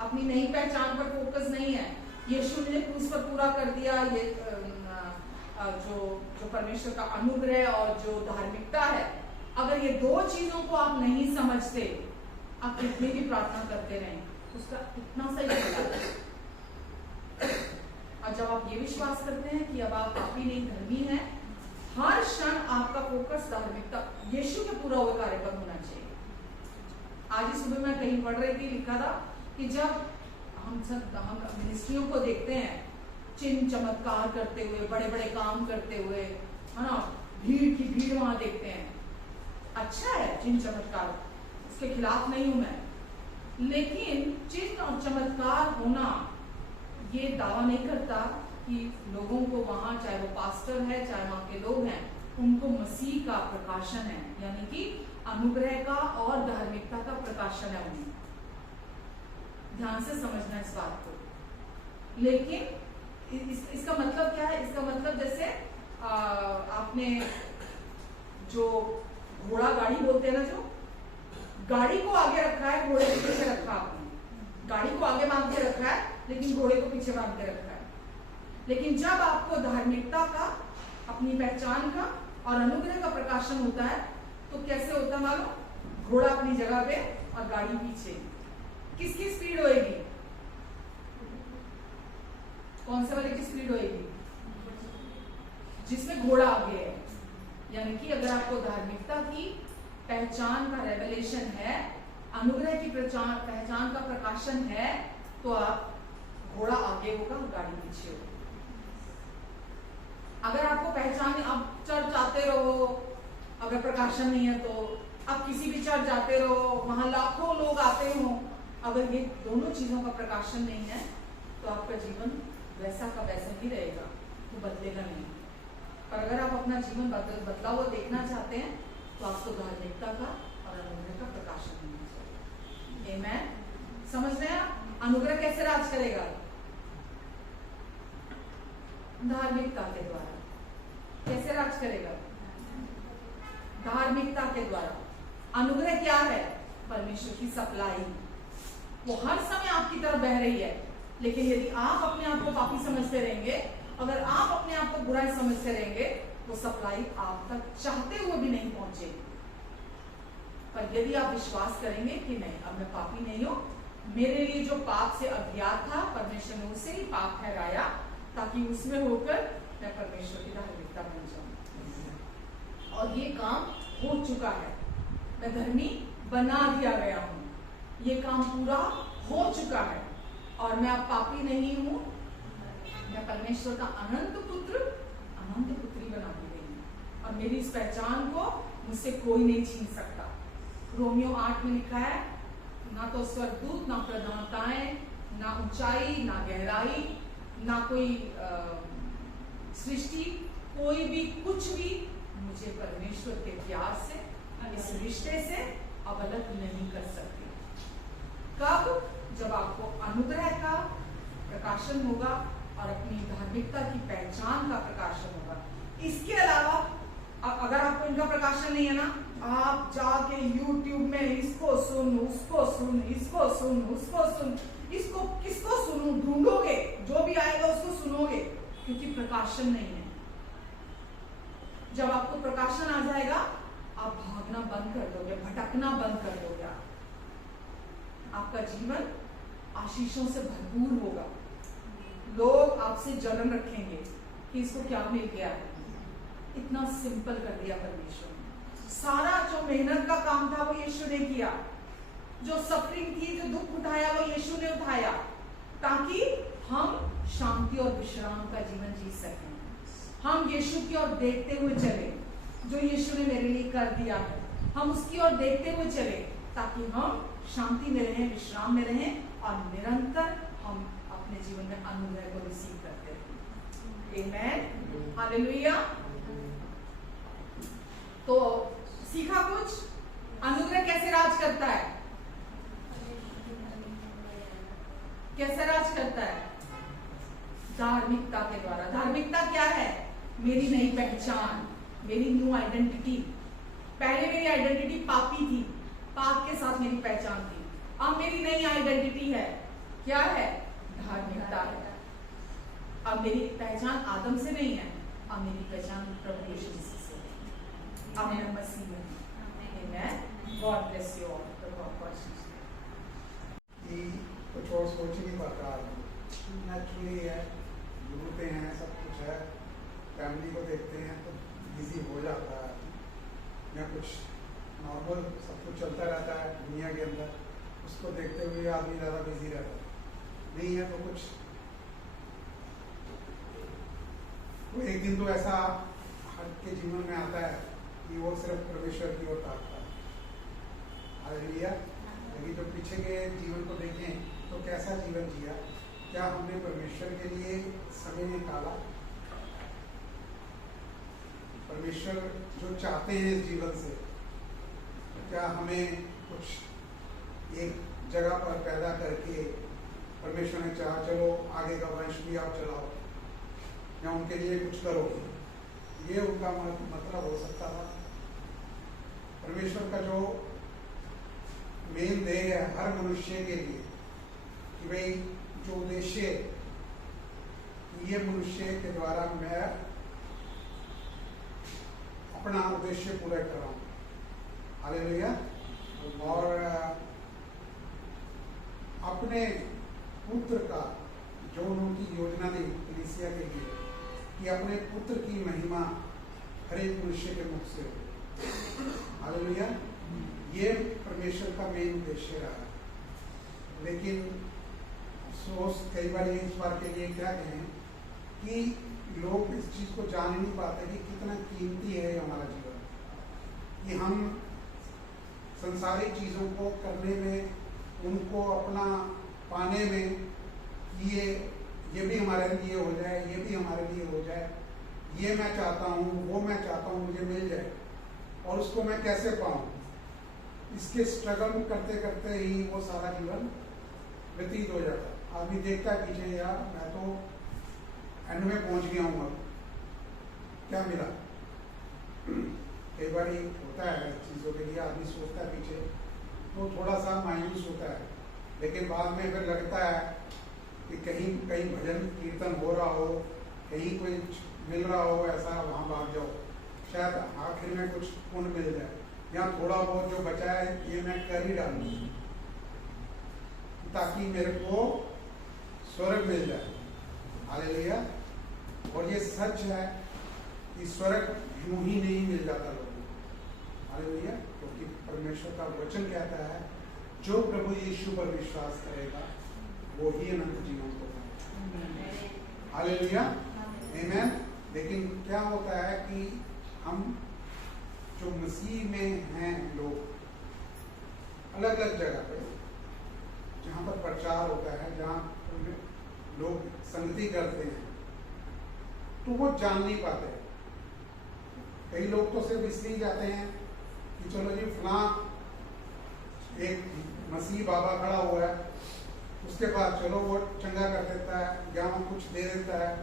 अपनी नई पहचान पर फोकस नहीं है, यीशु ने क्रूस पर पूरा कर दिया, ये जो परमेश्वर का अनुग्रह और जो धार्मिकता है, अगर ये दो चीजों को आप नहीं समझते, आप कितनी भी प्रार्थना करते रहें, उसका इतना सा ही फल। और जब आप ये विश्वास करते हैं कि अब आप पापी नहीं धर्मी हैं, हर क्षण आपका फोकस धार्मिकता, यीशु के पूरा हुए कार्य पर होना चाहिए। आज ही सुबह मैं कहीं पढ़ रही थी, लिखा था कि जब हम मिनिस्ट्रियों को देखते हैं चिन्ह चमत्कार करते हुए, बड़े बड़े काम करते हुए, है ना, भीड़ की भीड़ वहां देखते हैं, अच्छा है चिन्ह चमत्कार, उसके खिलाफ नहीं हूं मैं, लेकिन चिन्ह और चमत्कार होना ये दावा नहीं करता कि लोगों को वहां, चाहे वो पास्टर है चाहे वहां के लोग हैं, उनको मसीह का प्रकाशन है, यानी कि अनुग्रह का और धार्मिकता का प्रकाशन है उन्हें। ध्यान से समझना इस बात को। लेकिन इसका मतलब क्या है? इसका मतलब जैसे आपने जो घोड़ा गाड़ी बोलते हैं ना, जो गाड़ी को आगे रखा है, घोड़े को पीछे रखा आपने, गाड़ी को आगे बांध के रखा है लेकिन घोड़े को पीछे बांध के रखा है। लेकिन जब आपको धार्मिकता का, अपनी पहचान का और अनुग्रह का प्रकाशन होता है, तो कैसे होता है मालूम? घोड़ा अपनी जगह पे और गाड़ी पीछे। किसकी स्पीड होएगी? कौन से वाले की स्पीड होएगी? जिसमें घोड़ा आगे है। यानी कि अगर आपको धार्मिकता की पहचान का रेवलेशन है, अनुग्रह की पहचान का प्रकाशन है, तो आप, घोड़ा आगे होगा, गाड़ी पीछे होगी। अगर आपको पहचान, आप चर्च जाते रहो, अगर प्रकाशन नहीं है तो आप किसी भी चर्च जाते रहो, वहां लाखों लोग आते हो, अगर ये दोनों चीजों का प्रकाशन नहीं है, तो आपका जीवन वैसा का वैसा ही रहेगा, वो बदलेगा नहीं। पर अगर आप अपना जीवन बदला हुआ देखना चाहते हैं, तो आपको धार्मिकता का और अनुग्रह का प्रकाशन होना चाहिए। आमेन। समझ रहे हैं? अनुग्रह कैसे राज करेगा? धार्मिकता के द्वारा। कैसे राज करेगा? धार्मिकता के द्वारा। अनुग्रह क्या है? परमेश्वर की सप्लाई, वो हर समय आपकी तरफ बह रही है। लेकिन यदि आप अपने आप को पापी समझते रहेंगे, अगर आप अपने आप को बुरा समझते रहेंगे, वो सप्लाई आप तक चाहते हुए भी नहीं पहुंचेगी। पर यदि आप विश्वास करेंगे कि नहीं, अब मैं पापी नहीं हूं, मेरे लिए जो पाप से अज्ञात था, परमेश्वर ने उसे ही पाप ठहराया ताकि उसमें होकर मैं परमेश्वर की धार्मिकता बन जाऊं। और ये काम हो चुका है, मैं धर्मी बना दिया गया हूँ, ये काम पूरा हो चुका है और मैं अब पापी नहीं हूँ, मैं परमेश्वर का अनंत पुत्र, अनंत पुत्री बना दी गई हूँ और मेरी इस पहचान को मुझसे कोई नहीं छीन सकता। रोमियो 8 में लिखा है, ना तो स्वर्गदूत, ना प्रधानताएं, ना ऊंचाई, ना गहराई, ना कोई सृष्टि, कोई भी कुछ भी मुझे परमेश्वर के प्यार से, इस रिश्ते से अब अलग नहीं कर सकती। कब? जब आपको अनुग्रह का प्रकाशन होगा और अपनी धार्मिकता की पहचान का प्रकाशन होगा। इसके अलावा अगर आपको इनका प्रकाशन नहीं है ना, आप जाके YouTube में इसको सुन, उसको सुन, इसको सुन, उसको सुन, इसको किसको सुनूं ढूंढोगे, जो भी आएगा उसको सुनोगे, क्योंकि प्रकाशन नहीं है। जब आपको प्रकाशन आ जाएगा, आप भागना बंद कर दोगे, भटकना बंद कर दोगे। आपका जीवन आशीषों से भरपूर होगा। लोग आपसे जलन रखेंगे कि इसको क्या मिल गया है। इतना सिंपल कर दिया परमेश्वर ने। सारा जो मेहनत का काम था वो यीशु ने किया, जो सफरिंग थी, जो दुख उठाया वो यीशु ने उठाया, ताकि हम शांति और विश्राम का जीवन जी सकें। हम यीशु की ओर देखते हुए चले, जो यीशु ने मेरे लिए कर दिया है, हम उसकी ओर देखते हुए चले, ताकि हम शांति में रहें, विश्राम में रहें और निरंतर हम अपने जीवन में अनुग्रह को रिसीव करते रहें। आमेन, हालेलुया। तो सीखा कुछ, अनुग्रह कैसे राज करता है, कैसे राज करता है? धार्मिकता के द्वारा। धार्मिकता क्या है? मेरी नई पहचान, मेरी न्यू आइडेंटिटी। पहले मेरी आइडेंटिटी पापी थी, पाप के साथ मेरी पहचान थी। अब मेरी नई आइडेंटिटी है, क्या है? धार्मिकता है। अब मेरी पहचान आदम से नहीं है, अब मेरी पहचान प्रभु यीशु मसीह से है। अब मैं मसीह में हूं। Amen. God bless you all. कुछ और सोच ही नहीं पाता आदमी, नेचुरली है, ढूंढते हैं, सब कुछ है, फैमिली को देखते हैं तो बिजी हो जाता है, या कुछ नॉर्मल सब कुछ चलता रहता है दुनिया के अंदर, उसको देखते हुए आदमी ज़्यादा बिजी रहता है। नहीं है तो कुछ तो एक दिन तो ऐसा हर के जीवन में आता है कि वो सिर्फ परमेश्वर की ओर ताकता है। हालेलुया। लेकिन जो पीछे के जीवन को देखें तो कैसा जीवन जिया, क्या हमने परमेश्वर के लिए समय निकाला? परमेश्वर जो चाहते हैं इस जीवन से, क्या हमें कुछ एक जगह पर पैदा करके परमेश्वर ने चाहा चलो आगे का वंश भी आप चलाओ या उनके लिए कुछ करो, ये उनका मतलब हो सकता था। परमेश्वर का जो मेन ध्येय है हर मनुष्य के लिए कि भाई जो उद्देश्य ये मनुष्य के द्वारा मैं अपना उद्देश्य पूरा कर रहा हूँ। हालेलुया। और अपने पुत्र का जो उनकी योजना थी कलीसिया के लिए कि अपने पुत्र की महिमा हर एक मनुष्य के मुख से हो। हालेलुया। ये परमेश्वर का मेन उद्देश्य रहा। लेकिन अफसोस कई बार ये इस बार के लिए क्या कहें कि लोग इस चीज़ को जान ही नहीं पाते कि कितना कीमती है हमारा जीवन, कि हम संसारिक चीज़ों को करने में, उनको अपना पाने में, ये भी हमारे लिए हो जाए, ये भी हमारे लिए हो जाए, ये मैं चाहता हूँ, वो मैं चाहता हूँ मुझे मिल जाए, और उसको मैं कैसे पाऊँ, इसके स्ट्रगल करते करते ही वो सारा जीवन व्यतीत हो जाता है। आदमी देखता है पीछे, यार मैं तो एंड में पहुंच गया हूँ, अब क्या मिला? कई बार ये होता है चीज़ों के लिए, आदमी सोचता है पीछे तो थोड़ा सा मायूस होता है, लेकिन बाद में फिर लगता है कि कहीं कहीं भजन कीर्तन हो रहा हो, कहीं कोई मिल रहा हो ऐसा, वहाँ भाग जाओ, शायद आखिर में कुछ पुण्य मिल जाए, या थोड़ा बहुत जो बचा है ये मैं कर ही डालूँ ताकि मेरे को स्वर्ग मिल जाए। हालेलुया। और ये सच है कि स्वर्ग यूं ही नहीं मिल जाता लोगों को, हालेलुया। क्योंकि परमेश्वर का वचन कहता है जो प्रभु यीशु पर विश्वास करेगा वो ही अनंत जीवन को पाएगा। हालेलुया, आमीन। लेकिन क्या होता है कि हम जो मसीह में हैं लोग अलग अलग जगह पे जहाँ पर प्रचार होता है, जहाँ लोग संगति करते हैं, तो वो जान नहीं पाते। कई लोग तो सिर्फ इसलिए जाते हैं कि चलो जी फलां एक मसीह बाबा खड़ा हुआ है, उसके बाद चलो वो चंगा कर देता है या वो कुछ दे देता है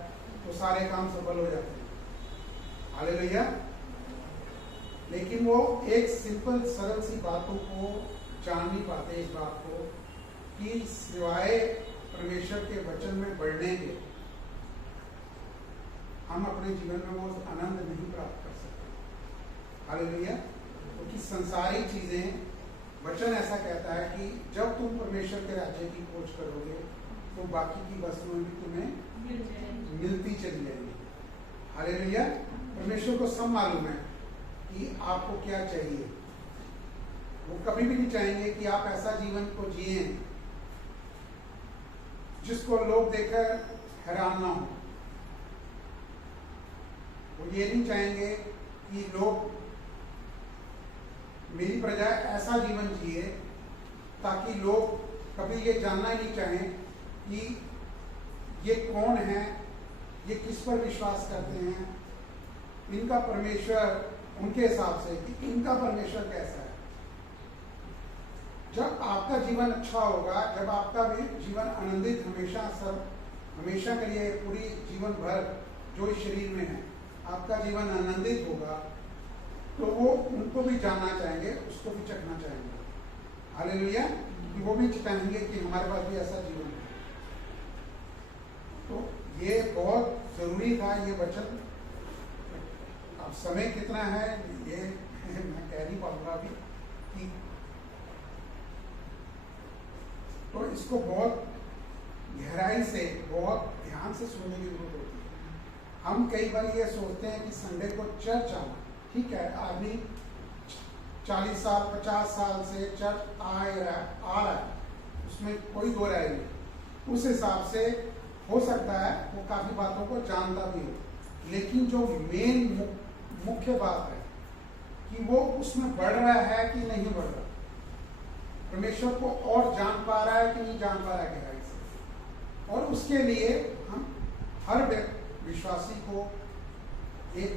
तो सारे काम सफल हो जाते हैं। हालेलुया। लेकिन वो एक सिंपल सरल सी बातों को जान नहीं पाते, इस बात को कि सिवाय परमेश्वर के वचन में बढ़ने के हम अपने जीवन में वो आनंद नहीं प्राप्त कर सकते। हालेलुया। क्योंकि संसारी चीजें, वचन ऐसा कहता है कि जब तुम परमेश्वर के राज्य की खोज करोगे तो बाकी की वस्तुएं भी तुम्हें मिलती चली जाएंगी। हालेलुया। परमेश्वर को सब मालूम है कि आपको क्या चाहिए। वो कभी भी नहीं चाहेंगे कि आप ऐसा जीवन को जिए जिसको लोग देखकर हैरान ना हो। वो ये नहीं चाहेंगे कि लोग, मेरी प्रजा ऐसा जीवन जिए ताकि लोग कभी ये जानना ही नहीं चाहें कि ये कौन है, ये किस पर विश्वास करते हैं, इनका परमेश्वर, उनके हिसाब से कि इनका परमेश्वर कैसा है। जब आपका जीवन अच्छा होगा, जब आपका भी जीवन आनंदित हमेशा के लिए पूरी जीवन भर जो इस शरीर में है आपका जीवन आनंदित होगा, तो वो उनको भी जानना चाहेंगे, उसको भी चखना चाहेंगे। हालेलुया। कि वो भी चाहेंगे कि हमारे पास भी ऐसा जीवन है। तो ये बहुत जरूरी था ये वचन। अब समय कितना है ये मैं कह नहीं पाऊंगा अभी कि, तो इसको बहुत गहराई से, बहुत ध्यान से सुनने की जरूरत होती है। हम कई बार ये सोचते हैं कि संडे को चर्च आना, ठीक है, आदमी 40 साल 50 साल से चर्च आ रहा है, उसमें कोई दो राय नहीं। उस हिसाब से हो सकता है वो काफी बातों को जानता भी हो, लेकिन जो मेन मुख्य बात है कि वो उसमें बढ़ रहा है कि नहीं बढ़ रहा, परमेश्वर को और जान पा रहा है कि नहीं जान पा रहा है गहराई से। और उसके लिए हम हर विश्वासी को एक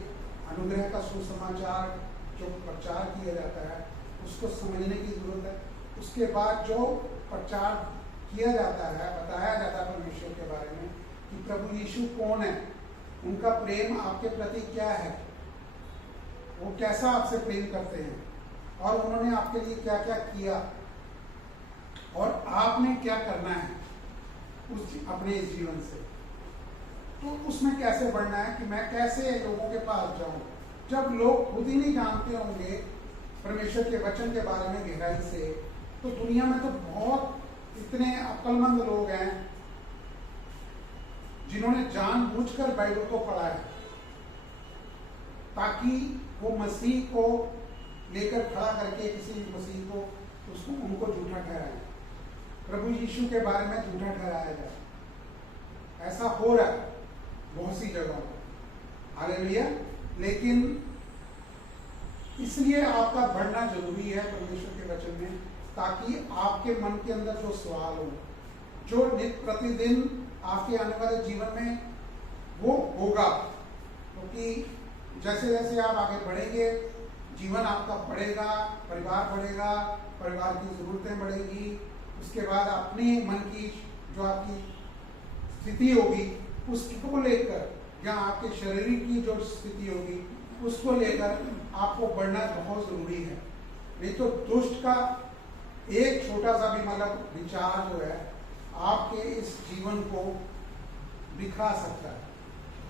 अनुग्रह का सुसमाचार जो प्रचार किया जाता है उसको समझने की जरूरत है। उसके बाद जो प्रचार किया जाता है, बताया जाता है परमेश्वर के बारे में कि प्रभु यीशु कौन है, उनका प्रेम आपके प्रति क्या है, वो कैसा आपसे प्रेम करते हैं और उन्होंने आपके लिए क्या क्या किया और आपने क्या करना है उस अपने इस जीवन से। तो उसमें कैसे बढ़ना है कि मैं कैसे लोगों के पास जाऊं। जब लोग खुद ही नहीं जानते होंगे परमेश्वर के वचन के बारे में गहराई से, तो दुनिया में तो बहुत इतने अक्लमंद लोग हैं जिन्होंने जानबूझकर बाइबल को पढ़ा है ताकि वो मसीह को लेकर खड़ा करके किसी मसीह को उनको झूठा ठहराए, प्रभु यीशु के बारे में झूठा ठहराया जाए। ऐसा हो रहा है बहुत सी जगहों पर। हालेलुया। लेकिन इसलिए आपका बढ़ना जरूरी है परमेश्वर के वचन में, ताकि आपके मन के अंदर जो सवाल हो, जो नित्य प्रतिदिन आपके आने वाले जीवन में वो होगा, क्योंकि जैसे जैसे आप आगे बढ़ेंगे जीवन आपका बढ़ेगा, परिवार बढ़ेगा, परिवार की जरूरतें बढ़ेगी, उसके बाद अपने मन की जो आपकी स्थिति होगी उसको लेकर या आपके शरीर की जो स्थिति होगी उसको लेकर आपको बढ़ना बहुत जरूरी है। नहीं तो दुष्ट का एक छोटा सा भी मतलब विचार जो है आपके इस जीवन को बिखरा सकता है।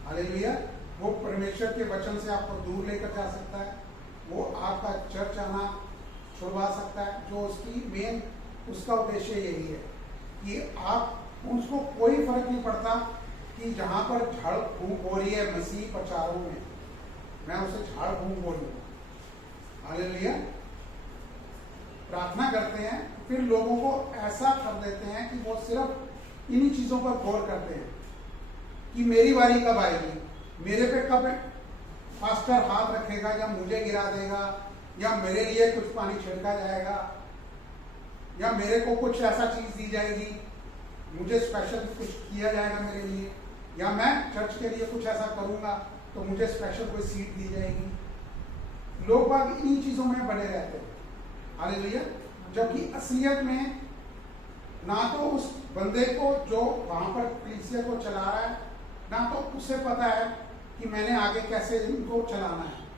हालेलुया। वो परमेश्वर के वचन से आपको दूर लेकर जा सकता है, वो आपका चर्च आना छुड़वा सकता है। जो उसकी मेन उसका उद्देश्य यही है कि आप, उसको कोई फर्क नहीं पड़ता कि जहां पर झाड़ फूंक हो रही है मसीह प्रचारों में, मैं उसे झाड़ फूंक बोलूंगा, हालेलुया। प्रार्थना करते हैं, फिर लोगों को ऐसा कर देते हैं कि वो सिर्फ इन्हीं चीजों पर गौर करते हैं कि मेरी बारी कब आएगी, मेरे पे कब पास्टर हाथ रखेगा या मुझे गिरा देगा, या मेरे लिए कुछ पानी छिड़का जाएगा, या मेरे को कुछ ऐसा चीज दी जाएगी, मुझे स्पेशल कुछ किया जाएगा मेरे लिए, या मैं चर्च के लिए कुछ ऐसा करूंगा तो मुझे स्पेशल कोई सीट दी जाएगी। लोग बाग इन चीजों में बने रहते हैं। हालेलुया। जबकि असलियत में ना तो उस बंदे को जो वहां पर कलीसिया को चला रहा है, ना तो उसे पता है कि मैंने आगे कैसे इनको चलाना है।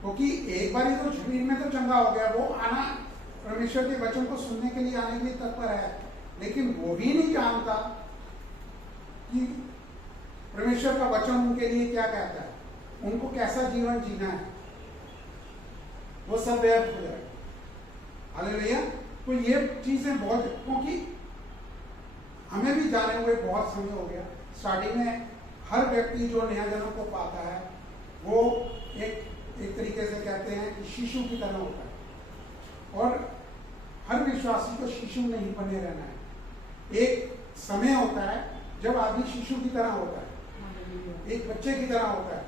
क्योंकि एक बार तो जमीन में तो चंगा हो गया, वो आना परमेश्वर के वचन को सुनने के लिए आने के लिए तत्पर है, लेकिन वो भी नहीं जानता कि परमेश्वर का वचन उनके लिए क्या कहता है, उनको कैसा जीवन जीना है। वो सब व्यर्थ हो जाएगा। हालेलुया। तो ये चीजें बहुत, क्योंकि हमें भी जाने हुए बहुत समय हो गया। स्टार्टिंग में हर व्यक्ति जो नया जन्म को पाता है वो एक तरीके से कहते हैं कि शिशु की तरह होता है, और हर विश्वासी को शिशु नहीं बने रहना है। एक समय होता है जब आदमी शिशु की तरह होता है, एक बच्चे की तरह होता है।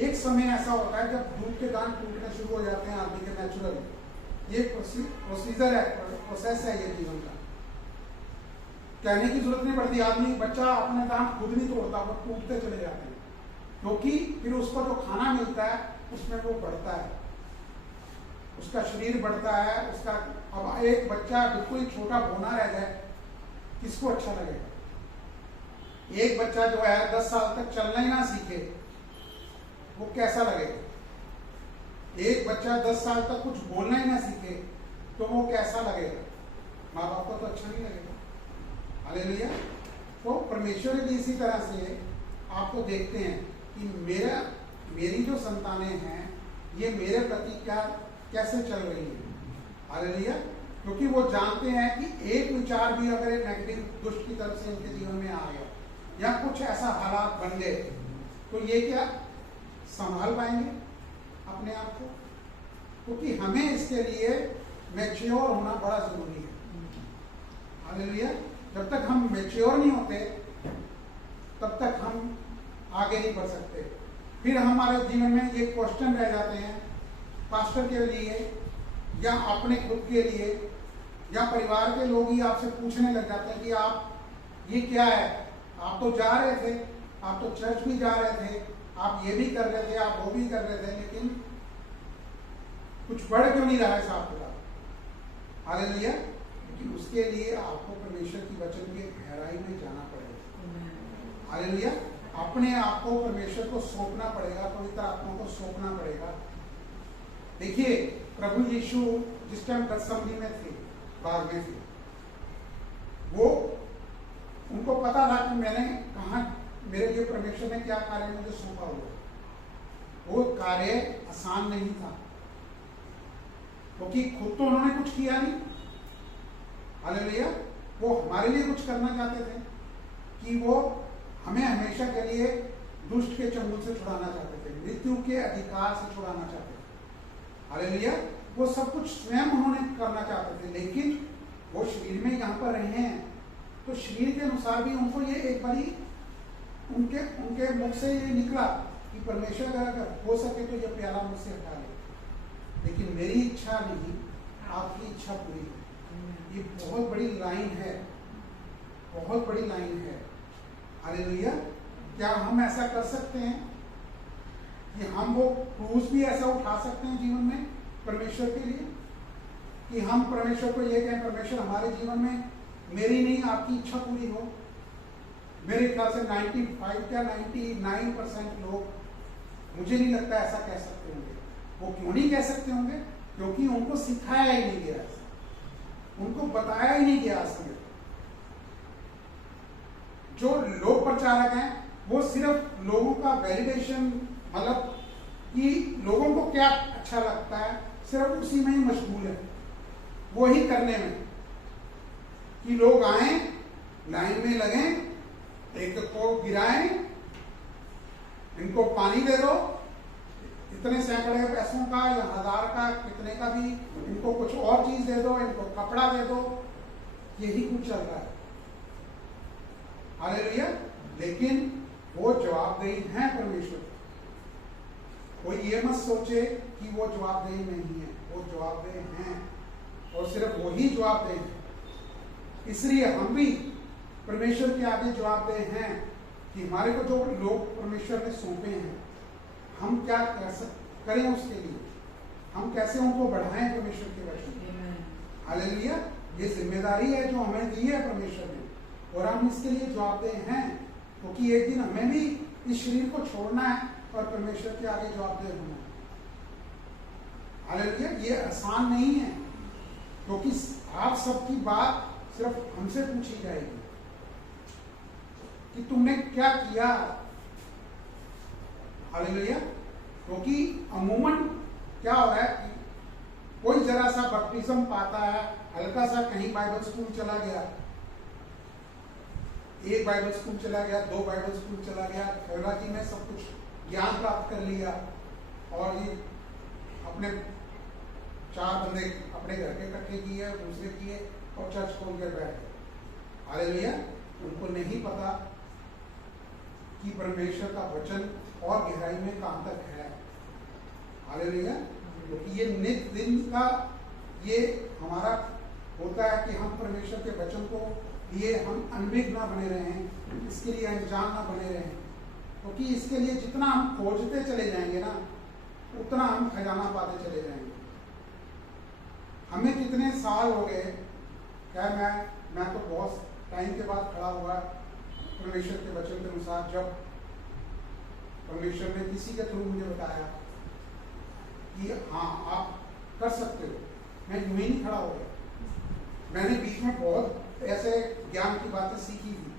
एक समय ऐसा होता है जब दूध के दांत टूटने शुरू हो जाते हैं आदमी के नेचुरल। ये प्रोसीजर है, प्रोसेस है ये जीवन का। कहने की जरूरत नहीं पड़ती। आदमी बच्चा अपने दांत खुद नहीं तोड़ता, वो टूटते चले जाते हैं, क्योंकि फिर उसको जो खाना मिलता है उसमें वो बढ़ता है, उसका शरीर बढ़ता है। उसका अब एक बच्चा बिल्कुल छोटा बोना रह जाए, किसको अच्छा लगेगा? एक बच्चा जो है 10 साल तक चलना ही ना सीखे, वो कैसा लगेगा? एक बच्चा 10 साल तक कुछ बोलना ही ना सीखे तो वो कैसा लगेगा? माँ बाप को तो अच्छा नहीं लगेगा। हालेलुया। तो परमेश्वर भी इसी तरह से आपको देखते हैं कि मेरी जो संतानें हैं ये मेरे प्रति कैसे चल रही है। हालेलुया। क्योंकि वो जानते हैं कि एक विचार भी अगर एक नेगेटिव दुष्ट की तरफ से उनके जीवन में आ गया या कुछ ऐसा हालात बन गए तो ये क्या संभाल पाएंगे अपने आप को? क्योंकि हमें इसके लिए मैच्योर होना बड़ा जरूरी है। हालेलुया। जब तक हम मैच्योर नहीं होते तब तक हम आगे नहीं बढ़ सकते। फिर हमारे जीवन में ये क्वेश्चन रह जाते हैं पास्टर के लिए या अपने खुद के लिए, या परिवार के लोग ही आपसे पूछने लग जाते हैं कि आप ये क्या है, आप तो जा रहे थे, आप तो चर्च भी जा रहे थे, आप ये भी कर रहे थे, आप वो भी कर रहे थे, लेकिन कुछ बढ़ क्यों नहीं रहा है साहब का? हालेलुया। क्योंकि उसके लिए आपको परमेश्वर की वचन की गहराई में जाना पड़ेगा। हालेलुया। अपने आप को परमेश्वर को सौंपना पड़ेगा, पवित्र आत्मा को सौंपना पड़ेगा। देखिए प्रभु यीशु जिस टाइम गत्सेमनी में थे, बाग में थे, वो उनको पता था कि मैंने कहा मेरे लिए परमेश्वर ने क्या कार्य मुझे सौंपा हुआ। वो कार्य आसान नहीं था, क्योंकि खुद तो उन्होंने कुछ किया नहीं। हालेलुया। वो हमारे लिए कुछ करना चाहते थे कि वो हमें हमेशा के लिए दुष्ट के चंगुल से छुड़ाना चाहते थे, मृत्यु के अधिकार से छुड़ाना चाहते थे। हालेलुया। वो सब कुछ स्वयं उन्होंने करना चाहते थे, लेकिन वो शरीर में यहाँ पर रहे हैं तो शरीर के अनुसार भी उनको ये एक बारी उनके मुख से ये निकला कि परमेश्वर अगर हो सके तो ये प्याला मुझसे हटा ले, लेकिन मेरी इच्छा नहीं आपकी इच्छा पूरी है। ये बहुत बड़ी लाइन है, बहुत बड़ी लाइन है। हालेलुया। क्या हम ऐसा कर सकते हैं कि हम वो क्रूस भी ऐसा उठा सकते हैं जीवन में परमेश्वर के लिए, कि हम परमेश्वर को ये कहें परमेश्वर हमारे जीवन में मेरी नहीं आपकी इच्छा पूरी हो? मेरे ख्याल से 95 या 99% लोग मुझे नहीं लगता ऐसा कह सकते होंगे। वो क्यों नहीं कह सकते होंगे? क्योंकि उनको सिखाया ही नहीं गया, उनको बताया ही नहीं गया। असली जो लोक प्रचारक हैं वो सिर्फ लोगों का वैलिडेशन, मतलब कि लोगों को क्या अच्छा लगता है सिर्फ उसी में ही मशगूल है, वो ही करने में, कि लोग आए लाइन में लगें, एक को गिराएं, इनको पानी दे दो, इतने सैकड़े पैसों का या 1000 का कितने का भी, इनको कुछ और चीज दे दो, इनको कपड़ा दे दो, यही कुछ चल रहा है। हालेलुया। लेकिन वो जवाबदेही है परमेश्वर। कोई ये मत सोचे कि वो जवाबदेही नहीं है, वो जवाबदेह हैं और सिर्फ वही जवाबदेह है। इसलिए हम भी परमेश्वर के आगे जवाबदेह हैं कि हमारे को जो लोग परमेश्वर ने सौंपे हैं, हम क्या करें उसके लिए, हम कैसे उनको बढ़ाएं परमेश्वर के वचन। हालेलुया। ये जिम्मेदारी है जो हमें दी है परमेश्वर ने और हम इसके लिए जवाबदेह हैं, क्योंकि एक दिन हमें भी इस शरीर को छोड़ना है और परमेश्वर के आगे जवाबदेह होना है। हालेलुया। ये आसान नहीं है, क्योंकि आप सबकी बात सिर्फ हमसे पूछी जाएगी कि तुमने क्या किया। हालेलुया। क्योंकि अमूमन क्या हो रहा है कि कोई जरा सा बपटिज्म पाता है, हल्का सा कहीं बाइबल स्कूल चला गया, एक बाइबल स्कूल चला गया, 2 बाइबल स्कूल चला गया, खैराजी में सब कुछ ज्ञान प्राप्त कर लिया और ये अपने 4 बंदे अपने घर के इकट्ठे किए, दूसरे किए और चर्च खोल कर बैठ गए। हालेलुया। उनको नहीं पता कि परमेश्वर का वचन और गहराई में कहां तक है। हालेलुया। क्योंकि ये नित्य दिन का ये हमारा होता है कि हम परमेश्वर के वचन को लिए हम अनभिज्ञ ना बने रहें, इसके लिए अनजान ना बने रहें, क्योंकि इसके लिए जितना हम खोजते चले जाएंगे ना, उतना हम खजाना पाते चले जाएंगे। हमें कितने साल हो गए, क्या मैं तो बहुत टाइम के बाद खड़ा हुआ परमेश्वर के वचन के अनुसार, जब परमेश्वर ने किसी के थ्रू मुझे बताया कि हाँ आप कर सकते हो, मैं यूं ही नहीं खड़ा हो गया। मैंने बीच में बहुत ऐसे ज्ञान की बातें सीखी थी,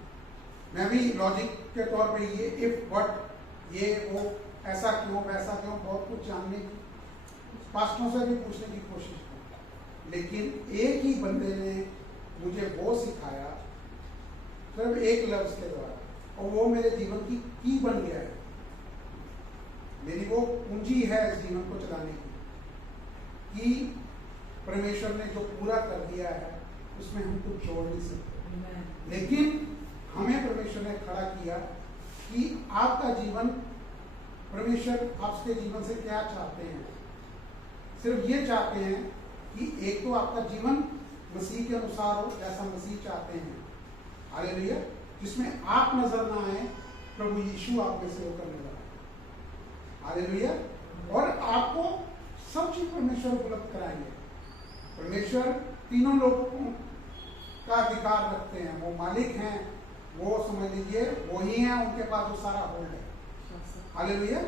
मैं भी लॉजिक के तौर पे ये इफ बट ये वो ऐसा क्यों वैसा क्यों बहुत कुछ जानने की, पास्टरों से भी पूछने की कोशिश की, लेकिन एक ही बंदे ने मुझे वो सिखाया सिर्फ एक लफ्ज के द्वारा, और वो मेरे जीवन की बन गया है, मेरी वो पूंजी है इस जीवन को चलाने की, कि परमेश्वर ने जो पूरा कर दिया है उसमें हम कुछ जोड़ नहीं सकते। लेकिन हमें परमेश्वर ने खड़ा किया कि आपका जीवन, परमेश्वर आपके जीवन से क्या चाहते हैं। सिर्फ ये चाहते हैं कि एक तो आपका जीवन मसीह के अनुसार हो, जैसा मसीह चाहते हैं। हालेलुया। जिसमें आप नजर ना आए, प्रभु यीशु आप में से होकर नजर आए। हालेलुया। और आपको सब चीज परमेश्वर उपलब्ध कराएंगे। परमेश्वर तीनों लोगों का अधिकार रखते हैं, वो मालिक हैं, वो समझ लीजिए वो ही हैं, उनके पास जो सारा होल्ड है। हालेलुया।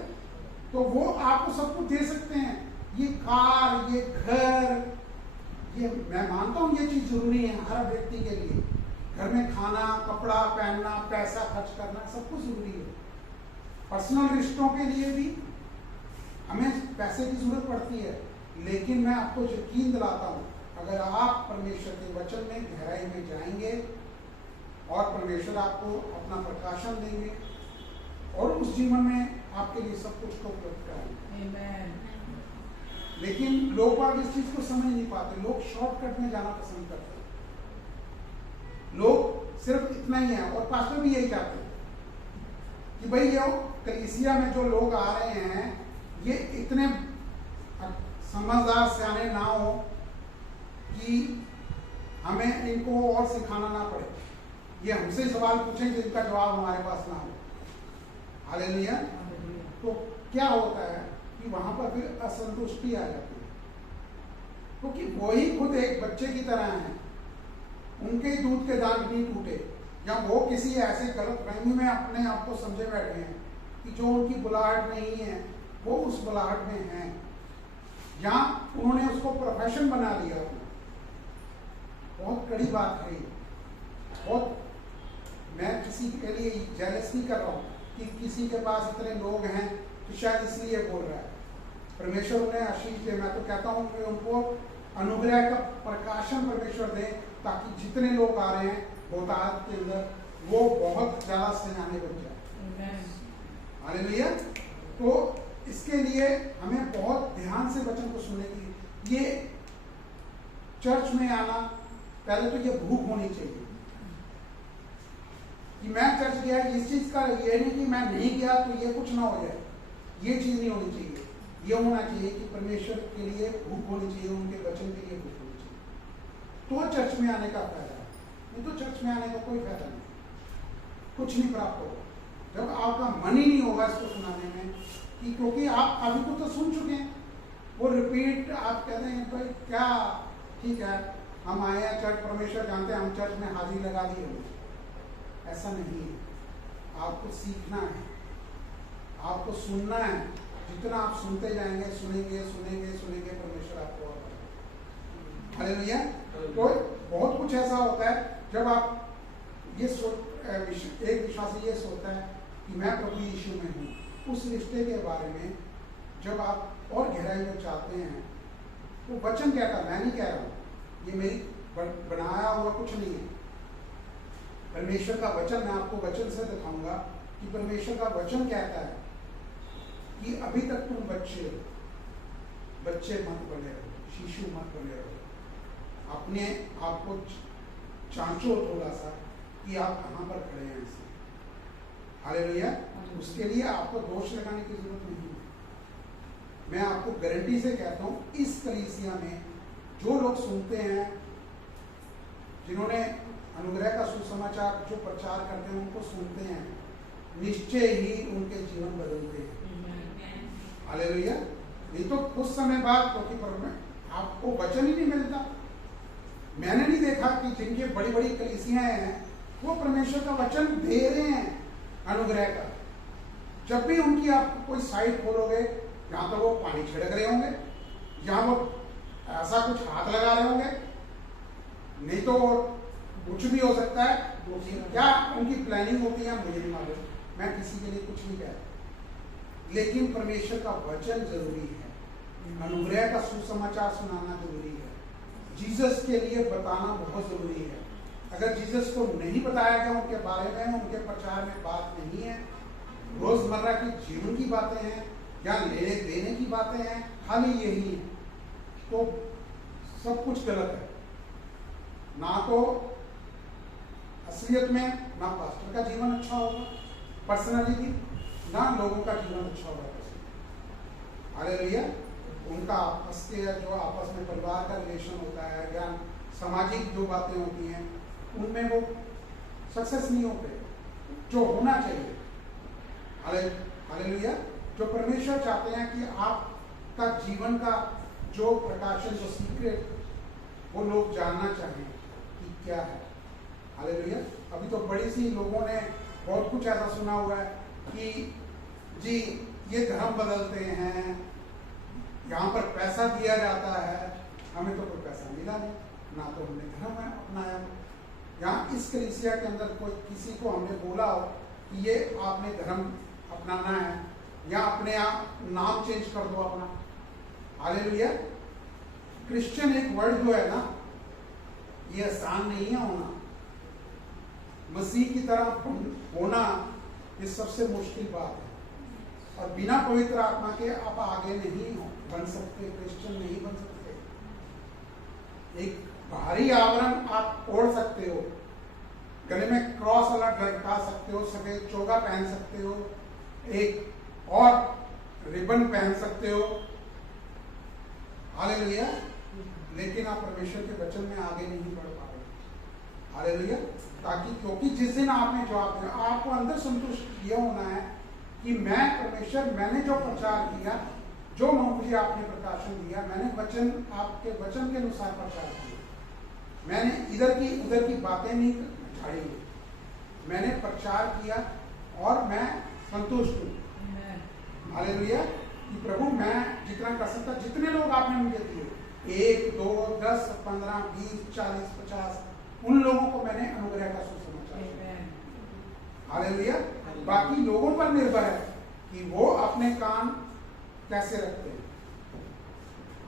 तो वो आपको सब कुछ दे सकते हैं, ये कार, ये घर, ये मैं मानता हूं ये चीज जरूरी है हर व्यक्ति के लिए। घर में खाना, कपड़ा पहनना, पैसा खर्च करना, सब कुछ जरूरी है। पर्सनल रिश्तों के लिए भी हमें पैसे की जरूरत पड़ती है, लेकिन मैं आपको यकीन दिलाता हूं, अगर आप परमेश्वर के वचन में गहराई में जाएंगे और परमेश्वर आपको अपना प्रकाशन देंगे और उस जीवन में आपके लिए सब कुछ को उपलब्ध कराएंगे। लेकिन लोग बाग इस चीज को समझ नहीं पाते, लोग शॉर्टकट में जाना पसंद करते हैं। लोग सिर्फ इतना ही है, और पास्टर भी यही चाहते हैं कि भाई ये कलीसिया में जो लोग आ रहे हैं ये इतने समझदार सियाने ना हो कि हमें इनको और सिखाना ना पड़े, ये हमसे सवाल पूछें जिनका जवाब हमारे पास ना हो। हालेलुया। तो क्या होता है कि वहां पर फिर असंतुष्टि आ जाती है, क्योंकि वही खुद एक बच्चे की तरह हैं, उनके दूध के दांत नहीं टूटे, या वो किसी ऐसे गलत फहमी में अपने आप को समझे बैठे हैं कि जो उनकी बुलाहट नहीं है वो उस बुलाहट में है, या उन्होंने उसको प्रोफेशन बना लिया अपना। बहुत कड़ी बात है ये, बहुत, मैं किसी के लिए जेलस नहीं कर रहा हूँ कि किसी के पास इतने लोग हैं तो शायद इसलिए बोल रहा है। परमेश्वर उन्हें आशीष दे, मैं तो कहता हूँ कि उनको अनुग्रह का प्रकाशन परमेश्वर दे, ताकि जितने लोग आ रहे हैं बहुतायत के अंदर वो बहुत ज्यादा सियाने बन जाए। हालेलुया। तो इसके लिए हमें बहुत ध्यान से वचन को सुनने की, ये चर्च में आना, पहले तो ये भूख होनी चाहिए कि मैं चर्च गया, इस चीज का ये नहीं कि मैं नहीं गया तो ये कुछ ना हो जाए, ये चीज नहीं होनी चाहिए। ये होना चाहिए कि परमेश्वर के लिए भूख होनी चाहिए, उनके वचन के लिए भूख होनी चाहिए, तो चर्च में आने का फायदा है। नहीं तो चर्च में आने का कोई फायदा नहीं, कुछ नहीं प्राप्त होगा जब आपका मन ही नहीं होगा इसको सुनाने में, कि क्योंकि आप अभी को तो सुन चुके हैं, वो रिपीट आप कहते हैं भाई क्या, ठीक है हम आए हैं चर्च, परमेश्वर जानते हैं हम चर्च में हाजिरी लगा दी है। ऐसा नहीं है, आपको सीखना है, आपको सुनना है। जितना आप सुनते जाएंगे, सुनेंगे सुनेंगे सुनेंगे, परमेश्वर आपको हालेलुया। तो बहुत कुछ ऐसा होता है जब आप ये एक विश्वासी ये सोचता है कि मैं प्रभु यीशु में हूँ, उस रिश्ते के बारे में जब आप और गहराई में चाहते हैं, तो वचन कहता, मैं नहीं कह रहा हूँ, ये मेरी बनाया हुआ कुछ नहीं है, परमेश्वर का वचन, मैं आपको वचन से दिखाऊंगा कि परमेश्वर का वचन कहता है कि अभी तक तुम बच्चे मत बने रहो, शिशु मत बने रहो, अपने आप को जांचो थोड़ा सा कि आप कहाँ पर खड़े हैं इसे। हालेलुया। उसके लिए आपको दोष लगाने की जरूरत नहीं है। मैं आपको गारंटी से कहता हूँ, इस कलीसिया में जो लोग सुनते हैं, जिन्होंने अनुग्रह का सुसमाचार जो प्रचार करते हैं उनको सुनते हैं, निश्चय ही उनके जीवन बदलते हैं। हालेलुया। नहीं तो कुछ समय बाद, क्योंकि आपको वचन ही नहीं मिलता। मैंने नहीं देखा कि जिनकी बड़ी बड़ी कलीसियां हैं वो परमेश्वर का वचन दे रहे हैं अनुग्रह का। जब भी उनकी आप कोई साइट खोलोगे, यहाँ तो वो पानी छिड़क रहे होंगे, यहाँ वो ऐसा कुछ हाथ लगा रहे होंगे, नहीं तो कुछ भी हो सकता है। क्या उनकी प्लानिंग होती है मुझे नहीं मालूम, मैं किसी के लिए कुछ नहीं कह रहा, लेकिन परमेश्वर का वचन जरूरी है, अनुग्रह का सुसमाचार सुनाना जरूरी है, जीसस के लिए बताना बहुत जरूरी है। अगर जीसस को नहीं बताया गया, उनके बारे में, उनके प्रचार में बात नहीं है, रोजमर्रा की जीवन की बातें हैं या लेने देने की बातें हैं, खाली यही है, तो सब कुछ गलत है। ना तो असलियत में ना पास्टर का जीवन अच्छा होगा पर्सनैलिटी, ना लोगों का जीवन अच्छा होगा। हालेलुया। उनका आपस के जो आपस में परिवार का रिलेशन होता है या सामाजिक जो बातें होती हैं, उनमें वो सक्सेस नहीं होते जो होना चाहिए। हालेलुया। जो परमेश्वर चाहते हैं कि आपका जीवन का जो प्रकाशन, जो सीक्रेट, वो लोग जानना चाहें कि क्या है। हालेलुया। अभी तो बड़ी सी लोगों ने बहुत कुछ ऐसा सुना हुआ है कि जी ये धर्म बदलते हैं, यहाँ पर पैसा दिया जाता है। हमें तो कोई पैसा मिला नहीं, ना तो हमने धर्म अपनाया। यहाँ इस कलीसिया के अंदर कोई किसी को हमने बोला हो कि ये आपने धर्म अपनाना है या अपने आप नाम चेंज कर दो अपना। हालेलुया। क्रिश्चियन एक वर्ड जो है ना, ये आसान नहीं है होना। मसीह की तरह होना ये सबसे मुश्किल बात है, और बिना पवित्र आत्मा के आप आगे नहीं हो बन सकते, क्रिश्चियन नहीं बन सकते। एक भारी आवरण आप ओढ़ सकते हो, गले में क्रॉस वाला लटका सकते हो, सफेद चोगा पहन सकते हो, एक और रिबन पहन सकते हो। हालेलुया। लेकिन आप परमेश्वर के वचन में आगे नहीं बढ़ पाओगे। हालेलुया। ताकि क्योंकि जिस दिन आपने जवाब दिया, आपको अंदर संतुष्ट ये होना है कि मैं परमेश्वर, मैंने जो प्रचार किया, जो मुझे आपने प्रकाशन दिया, मैंने वचन, आपके वचन के अनुसार प्रचार किया। मैंने इधर की उधर की बातें नहीं झाड़ी, मैंने प्रचार किया और मैं संतुष्ट हूँ। हालेलुया। कि प्रभु मैं जितना कर सकता, जितने लोग आपने मुझे दिए, 1, 2, 10, 15, 20, 40, 50, उन लोगों को मैंने अनुग्रह का सुसमाचार दिया। हालेलुया। बाकी लोगों पर निर्भर है कि वो अपने कान कैसे रखते हैं।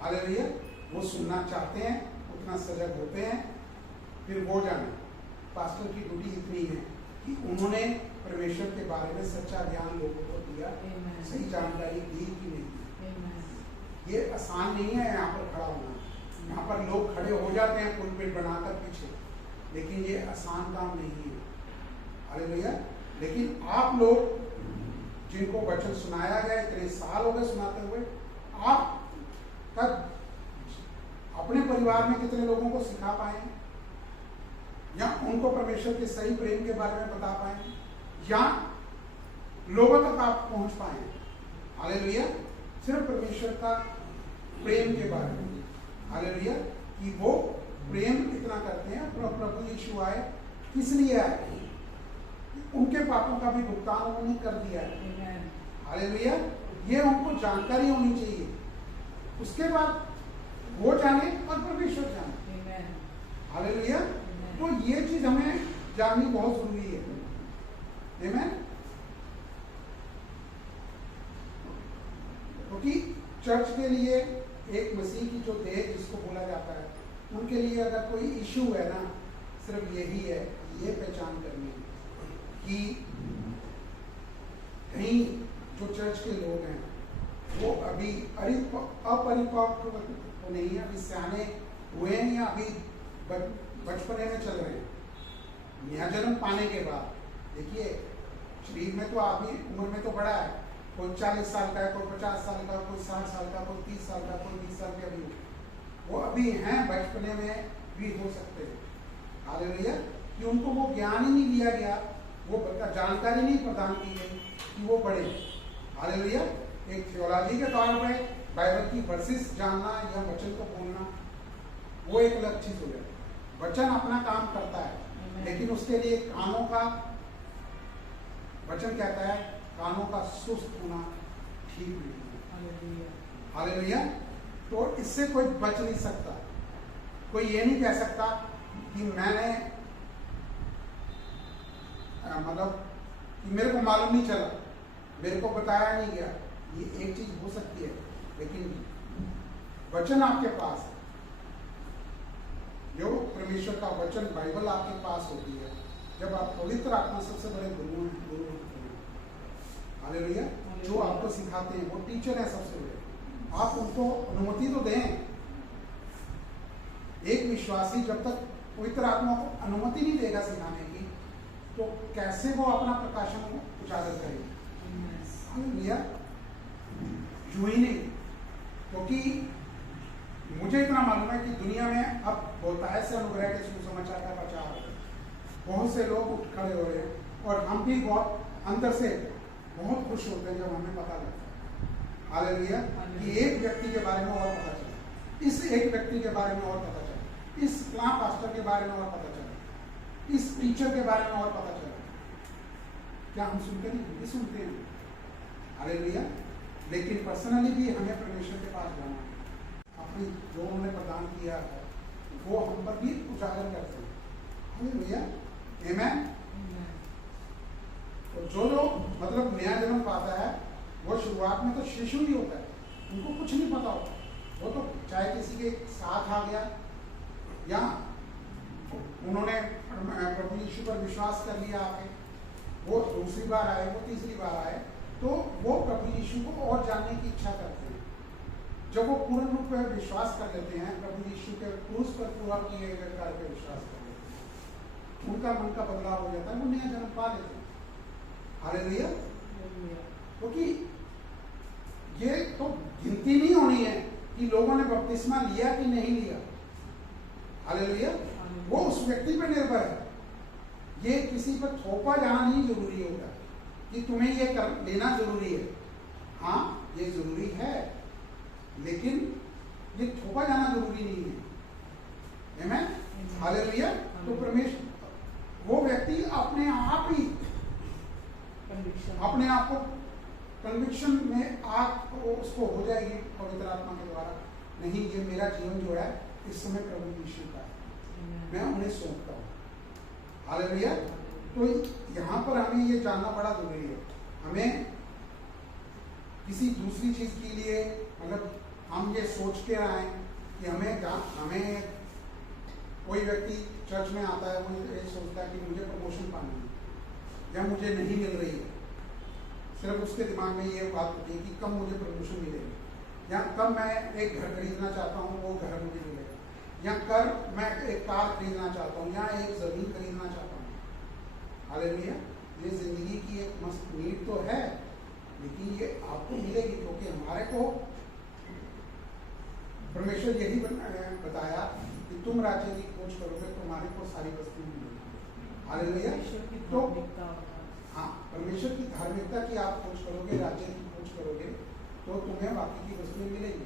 हालेलुया। वो सुनना चाहते हैं, उतना सजग होते हैं, फिर वो जाने। पास्टर की ड्यूटी इतनी है कि उन्होंने परमेश्वर के बारे में सच्चा ज्ञान लोगों को दिया, सही जानकारी दी कि नहीं दी। ये आसान नहीं है यहाँ पर खड़ा होना। यहाँ पर लोग खड़े हो जाते हैं पुलपिट बनाकर पीछे, लेकिन ये आसान काम नहीं है। हालेलुया। लेकिन आप लोग जिनको वचन सुनाया गया, इतने साल हो गए सुनाते हुए, आप तब अपने परिवार में कितने लोगों को सिखा पाए, या उनको परमेश्वर के सही प्रेम के बारे में बता पाए, या लोगों तक आप पहुंच पाए। हालेलुया। सिर्फ परमेश्वर का प्रेम के बारे में, हालेलुया, कि वो प्रेम इतना करते हैं। प्रभु यीशु आए किस लिए आए? उनके पापों का भी भुगतान उन्होंने कर दिया है। हालेलुया। ये उनको जानकारी होनी चाहिए। उसके बाद वो जाने और परमेश्वर जाने। हालेलुया। तो ये चीज हमें जाननी बहुत जरूरी है। आमीन। क्योंकि चर्च के लिए एक मसीह की जो देह जिसको बोला जाता है, उनके लिए अगर कोई इशू है ना, सिर्फ यही है, ये पहचान करनी कि कहीं जो चर्च के लोग हैं वो अभी अपरिपक्व तो नहीं है, अभी सियाने हुए हैं, या अभी बचपने में चल रहे हैं। नया जन्म पाने के बाद देखिए, शरीर में तो आदमी उम्र में तो बड़ा है, कोई 40 साल का है, कोई 50 साल का, कोई 60 साल का, कोई 30 साल का, कोई 20 साल के अभी, वो अभी हैं, बचपने में भी हो सकते हैं। हालेलुया। कि उनको वो ज्ञान ही नहीं दिया गया, वो जानकारी नहीं प्रदान की गई कि वो पढ़े। हालेलुया। एक थियोलॉजी के तौर पे बाइबल की वर्सेस जानना या वचन को बोलना वो एक अलग चीज हो जाए। वचन अपना काम करता है, लेकिन उसके लिए कानों का, वचन कहता है कानों का सुस्त होना ठीक नहीं है। हालेलुया। तो इससे कोई बच नहीं सकता। कोई ये नहीं कह सकता कि मैंने मतलब कि मेरे को मालूम नहीं चला, मेरे को बताया नहीं गया। ये एक चीज हो सकती है, लेकिन वचन आपके पास है, जो परमेश्वर का वचन बाइबल आपके पास होती है, जब आप पवित्र आत्मा सबसे बड़े गुरु होते हैं। हालेलुया। जो आपको सिखाते हैं वो टीचर है सबसे बड़े। आप उनको अनुमति तो दें। एक विश्वासी जब तक पवित्र आत्मा को अनुमति नहीं देगा सिखाने की, तो कैसे वो अपना प्रकाशन उजागर करेगा? हालेलुया। यूं ही नहीं, क्योंकि मुझे इतना मालूम है कि दुनिया में अब बहुतायत से अनुग्रह के सुसमाचार का प्रचार हो रहा है। बहुत से लोग उठ खड़े हो रहे हैं, और हम भी बहुत अंदर से बहुत खुश होते हैं जब हमें पता लगता है, हालेलुया, कि एक व्यक्ति के बारे में और पता चला, इस एक व्यक्ति के बारे में और पता चला, इस फलां पास्टर के बारे में और पता चला, इस टीचर के बारे में और पता चला। क्या हम सुनते नहीं? भी सुनते हैं। हालेलुया। लेकिन पर्सनली भी हमें परमेश्वर के पास जाना है, अपनी जो उन्होंने प्रदान किया है वो हम पर भी उजागर करते हैं। हालेलुया। आमीन। तो जो मतलब नया जन्म पाता है, वो शुरुआत में तो शिशु ही होता है, उनको कुछ नहीं पता होता। वो तो चाहे किसी के साथ आ गया, या उन्होंने प्रभु यीशु पर विश्वास कर लिया आके, वो दूसरी बार आए, वो तीसरी बार आए, तो वो प्रभु यीशु को और जानने की इच्छा करते हैं। जब वो पूर्ण रूप में विश्वास कर लेते हैं, प्रभु यीशु के क्रूस पर पूरा किए गए कार्य पर विश्वास कर लेते हैं, उनका मन का बदलाव हो जाता है, वो नया जन्म पा लेते हैं। हालेलुया। क्योंकि ये तो गिनती नहीं होनी है कि लोगों ने बपतिस्मा लिया कि नहीं लिया। हालेलुया। वो उस व्यक्ति पर निर्भर है। ये किसी पर थोपा जाना नहीं जरूरी होगा कि तुम्हें ये कर लेना जरूरी है। हाँ, ये जरूरी है, लेकिन ये थोपा जाना जरूरी नहीं है। आमीन। हालेलुया। तो परमेश्वर, वो व्यक्ति अपने आप ही अपने आप को कन्विक्शन में आप उसको हो जाएगी पवित्र आत्मा के द्वारा, नहीं ये मेरा जीवन जो है इस समय प्रभु यीशु का है, मैं उन्हें सौंपता हूँ। हालेलुया। तो यहाँ पर हमें ये जानना बड़ा जरूरी है। हमें किसी दूसरी चीज के लिए मतलब हम ये सोच के आए कि हमें कोई व्यक्ति चर्च में आता है, वो ये सोचता है कि मुझे प्रमोशन पानी है, या मुझे नहीं मिल रही है, सिर्फ उसके दिमाग में ये बात होती है कि कब मुझे प्रमोशन मिलेगी, या कब मैं एक घर खरीदना चाहता हूँ वो घर मुझे मिलेगा, या कब मैं एक कार खरीदना चाहता हूँ या एक ज़मीन खरीदना चाहता हूँ। हालेलुया। ये ज़िंदगी की एक मस्त नीड तो है, लेकिन ये आपको मिलेगी क्योंकि हमारे को परमेश्वर यही बताया कि तुम राज्य की खोज करोगे, तुम्हारे को सारी वस्तुएं मिलेगी। हालेलुया। तो हाँ, परमेश्वर की धार्मिकता की आप खोज करोगे, राज्य की खोज करोगे, तो तुम्हें बाकी की वस्तुएं मिलेगी।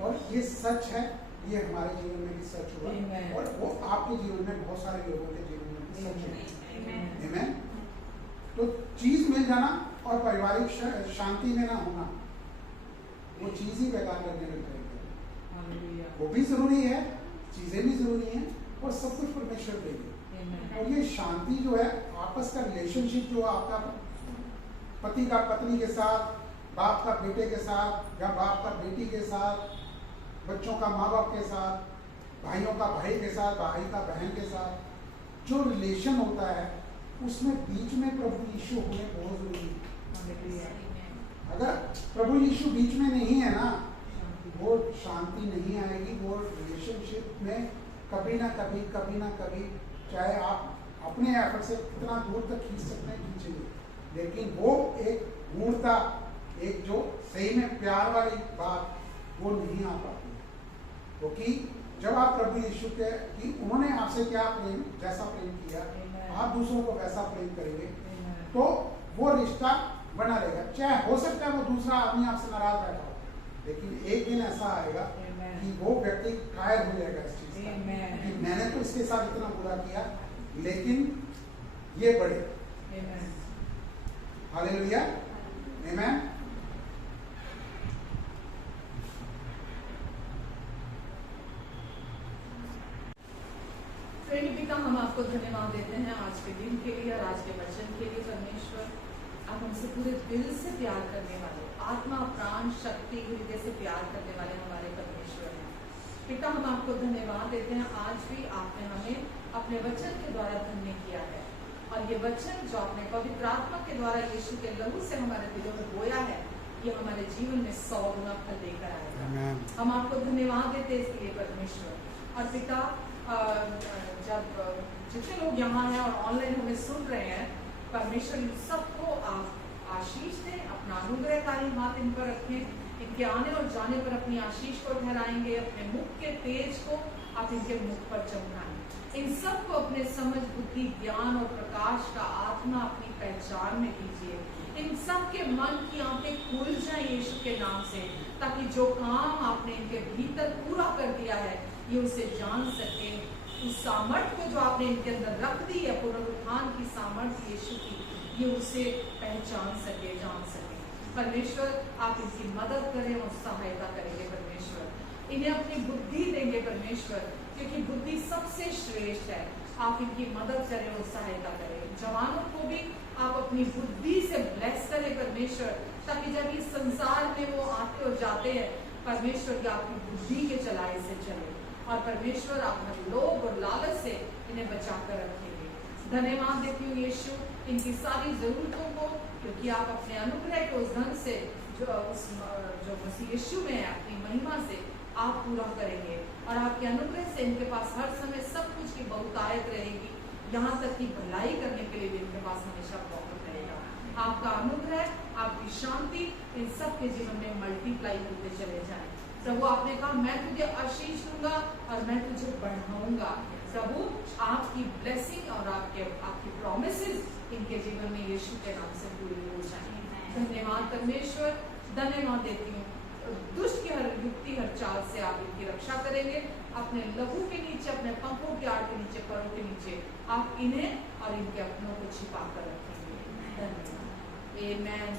और ये सच है, ये हमारे जीवन में भी सच हुआ और वो आपके जीवन में बहुत सारे लोगों के जीवन में भी सच है। आमीन। तो चीज मिल जाना और पारिवारिक शांति में ना होना, वो चीज ही बेकार करने लग जाएगी। वो भी जरूरी है, चीजें भी जरूरी हैं और सब कुछ परमेश्वर देगी। और ये शांति जो है, आपस का रिलेशनशिप जो आपका पति का पत्नी के साथ, बाप का बेटे के साथ, या बाप का बेटी के साथ, बच्चों का माँ बाप के साथ, भाइयों का भाई के साथ, भाई का बहन के साथ, जो रिलेशन होता है उसमें बीच में प्रभु यीशु होने बहुत जरूरी है। अगर प्रभु यीशु बीच में नहीं है ना, वो शांति नहीं आएगी। वो रिलेशनशिप में कभी ना कभी, चाहे आप अपने एफर्ट से कितना दूर तक खींच सकते हैं खींचेंगे, लेकिन वो एक मूर्ता, एक जो सही में प्यार वाली बात, वो नहीं आ पाती। क्योंकि जब आप प्रभु यीशु के कि उन्होंने आपसे क्या प्रेम, जैसा प्रेम किया, आप दूसरों को वैसा प्रेम करेंगे, तो वो रिश्ता बना रहेगा। चाहे हो सकता है वो दूसरा आदमी आपसे नाराज बैठा हो, लेकिन एक दिन ऐसा आएगा कि वो व्यक्ति कायर हो जाएगा इस चीज का कि मैंने तो इसके साथ इतना बुरा किया, लेकिन ये बड़े। हालेलुया। आमीन। पिता, हम आपको धन्यवाद देते हैं आज के दिन के लिए और आज के वचन के लिए। परमेश्वर, आप हमसे पूरे दिल से प्यार करने वाले, आत्मा प्राण शक्ति हृदय से प्यार करने वाले हमारे परमेश्वर हैं। पिता, हम आपको धन्यवाद देते हैं, आज भी आपने हमें अपने वचन के द्वारा धन्य किया है, और ये वचन जो आपने पवित्र आत्मा के द्वारा यीशु के लहू से हमारे दिलों में बोया है, ये हमारे जीवन में 100 गुना फल देकर आएगा। हम आपको धन्यवाद देते हैं इसके लिए परमेश्वर। और पिता, जब जितने लोग यहाँ हैं और ऑनलाइन हमें सुन रहे हैं, परमेश्वर सबको आप आशीष दें, अपना अनुग्रहकारी हाथ इन पर रखें, इनके आने और जाने पर अपनी आशीष को ठहराएंगे, अपने मुख के तेज को आप इनके मुख पर चमकाएं, इन सबको अपने समझ बुद्धि ज्ञान और प्रकाश का आत्मा अपनी पहचान में कीजिए। इन सब के मन की आंखें खुल जाएं यीशु के नाम से, ताकि जो काम आपने इनके भीतर पूरा कर दिया है ये उसे जान सके, उस सामर्थ्य को जो आपने इनके अंदर रख दी है, पुनरुत्थान की सामर्थ्य यीशु की, ये उसे पहचान सके, जान सके। परमेश्वर, आप इनकी मदद करें और सहायता करेंगे परमेश्वर। इन्हें अपनी बुद्धि देंगे परमेश्वर, क्योंकि बुद्धि सबसे श्रेष्ठ है। आप इनकी मदद करें और सहायता करें। जवानों को भी आप अपनी बुद्धि से ब्लेस करें परमेश्वर, ताकि जब इस संसार में वो आते और जाते हैं परमेश्वर, की आपकी बुद्धि के चलाए से चले, और परमेश्वर आप हर लोभ और लालच से इन्हें बचा कर रखेंगे। धन्यवाद देती हूँ यीशु इनकी सारी जरूरतों को, क्योंकि आप अपने अनुग्रह के उस धन से जो मसीह यीशु में है, अपनी महिमा से आप पूरा करेंगे, और आपके अनुग्रह से इनके पास हर समय सब कुछ की बहुतायत रहेगी, यहाँ तक कि भलाई करने के लिए भी इनके पास हमेशा मौका रहेगा। आपका अनुग्रह, आपकी शांति इन सब के जीवन में मल्टीप्लाई होते चले जाए। प्रभु, आपने कहा मैं तुझे आशीष दूंगा और मैं तुझे बढ़ाऊंगा। प्रभु, आपकी ब्लेसिंग और आपकी प्रॉमिसेस इनके जीवन में यीशु के नाम से पूरी हो जाए। धन्यवाद परमेश्वर, धन्यवाद देती हूँ। दुष्ट की हर युक्ति, हर चाल से आप इनकी रक्षा करेंगे। अपने लहू के नीचे, अपने पंखों के आड़ के नीचे, पैरों के नीचे आप इन्हें और इनके अपनों को छिपा कर रखेंगे। धन्यवाद। आमेन।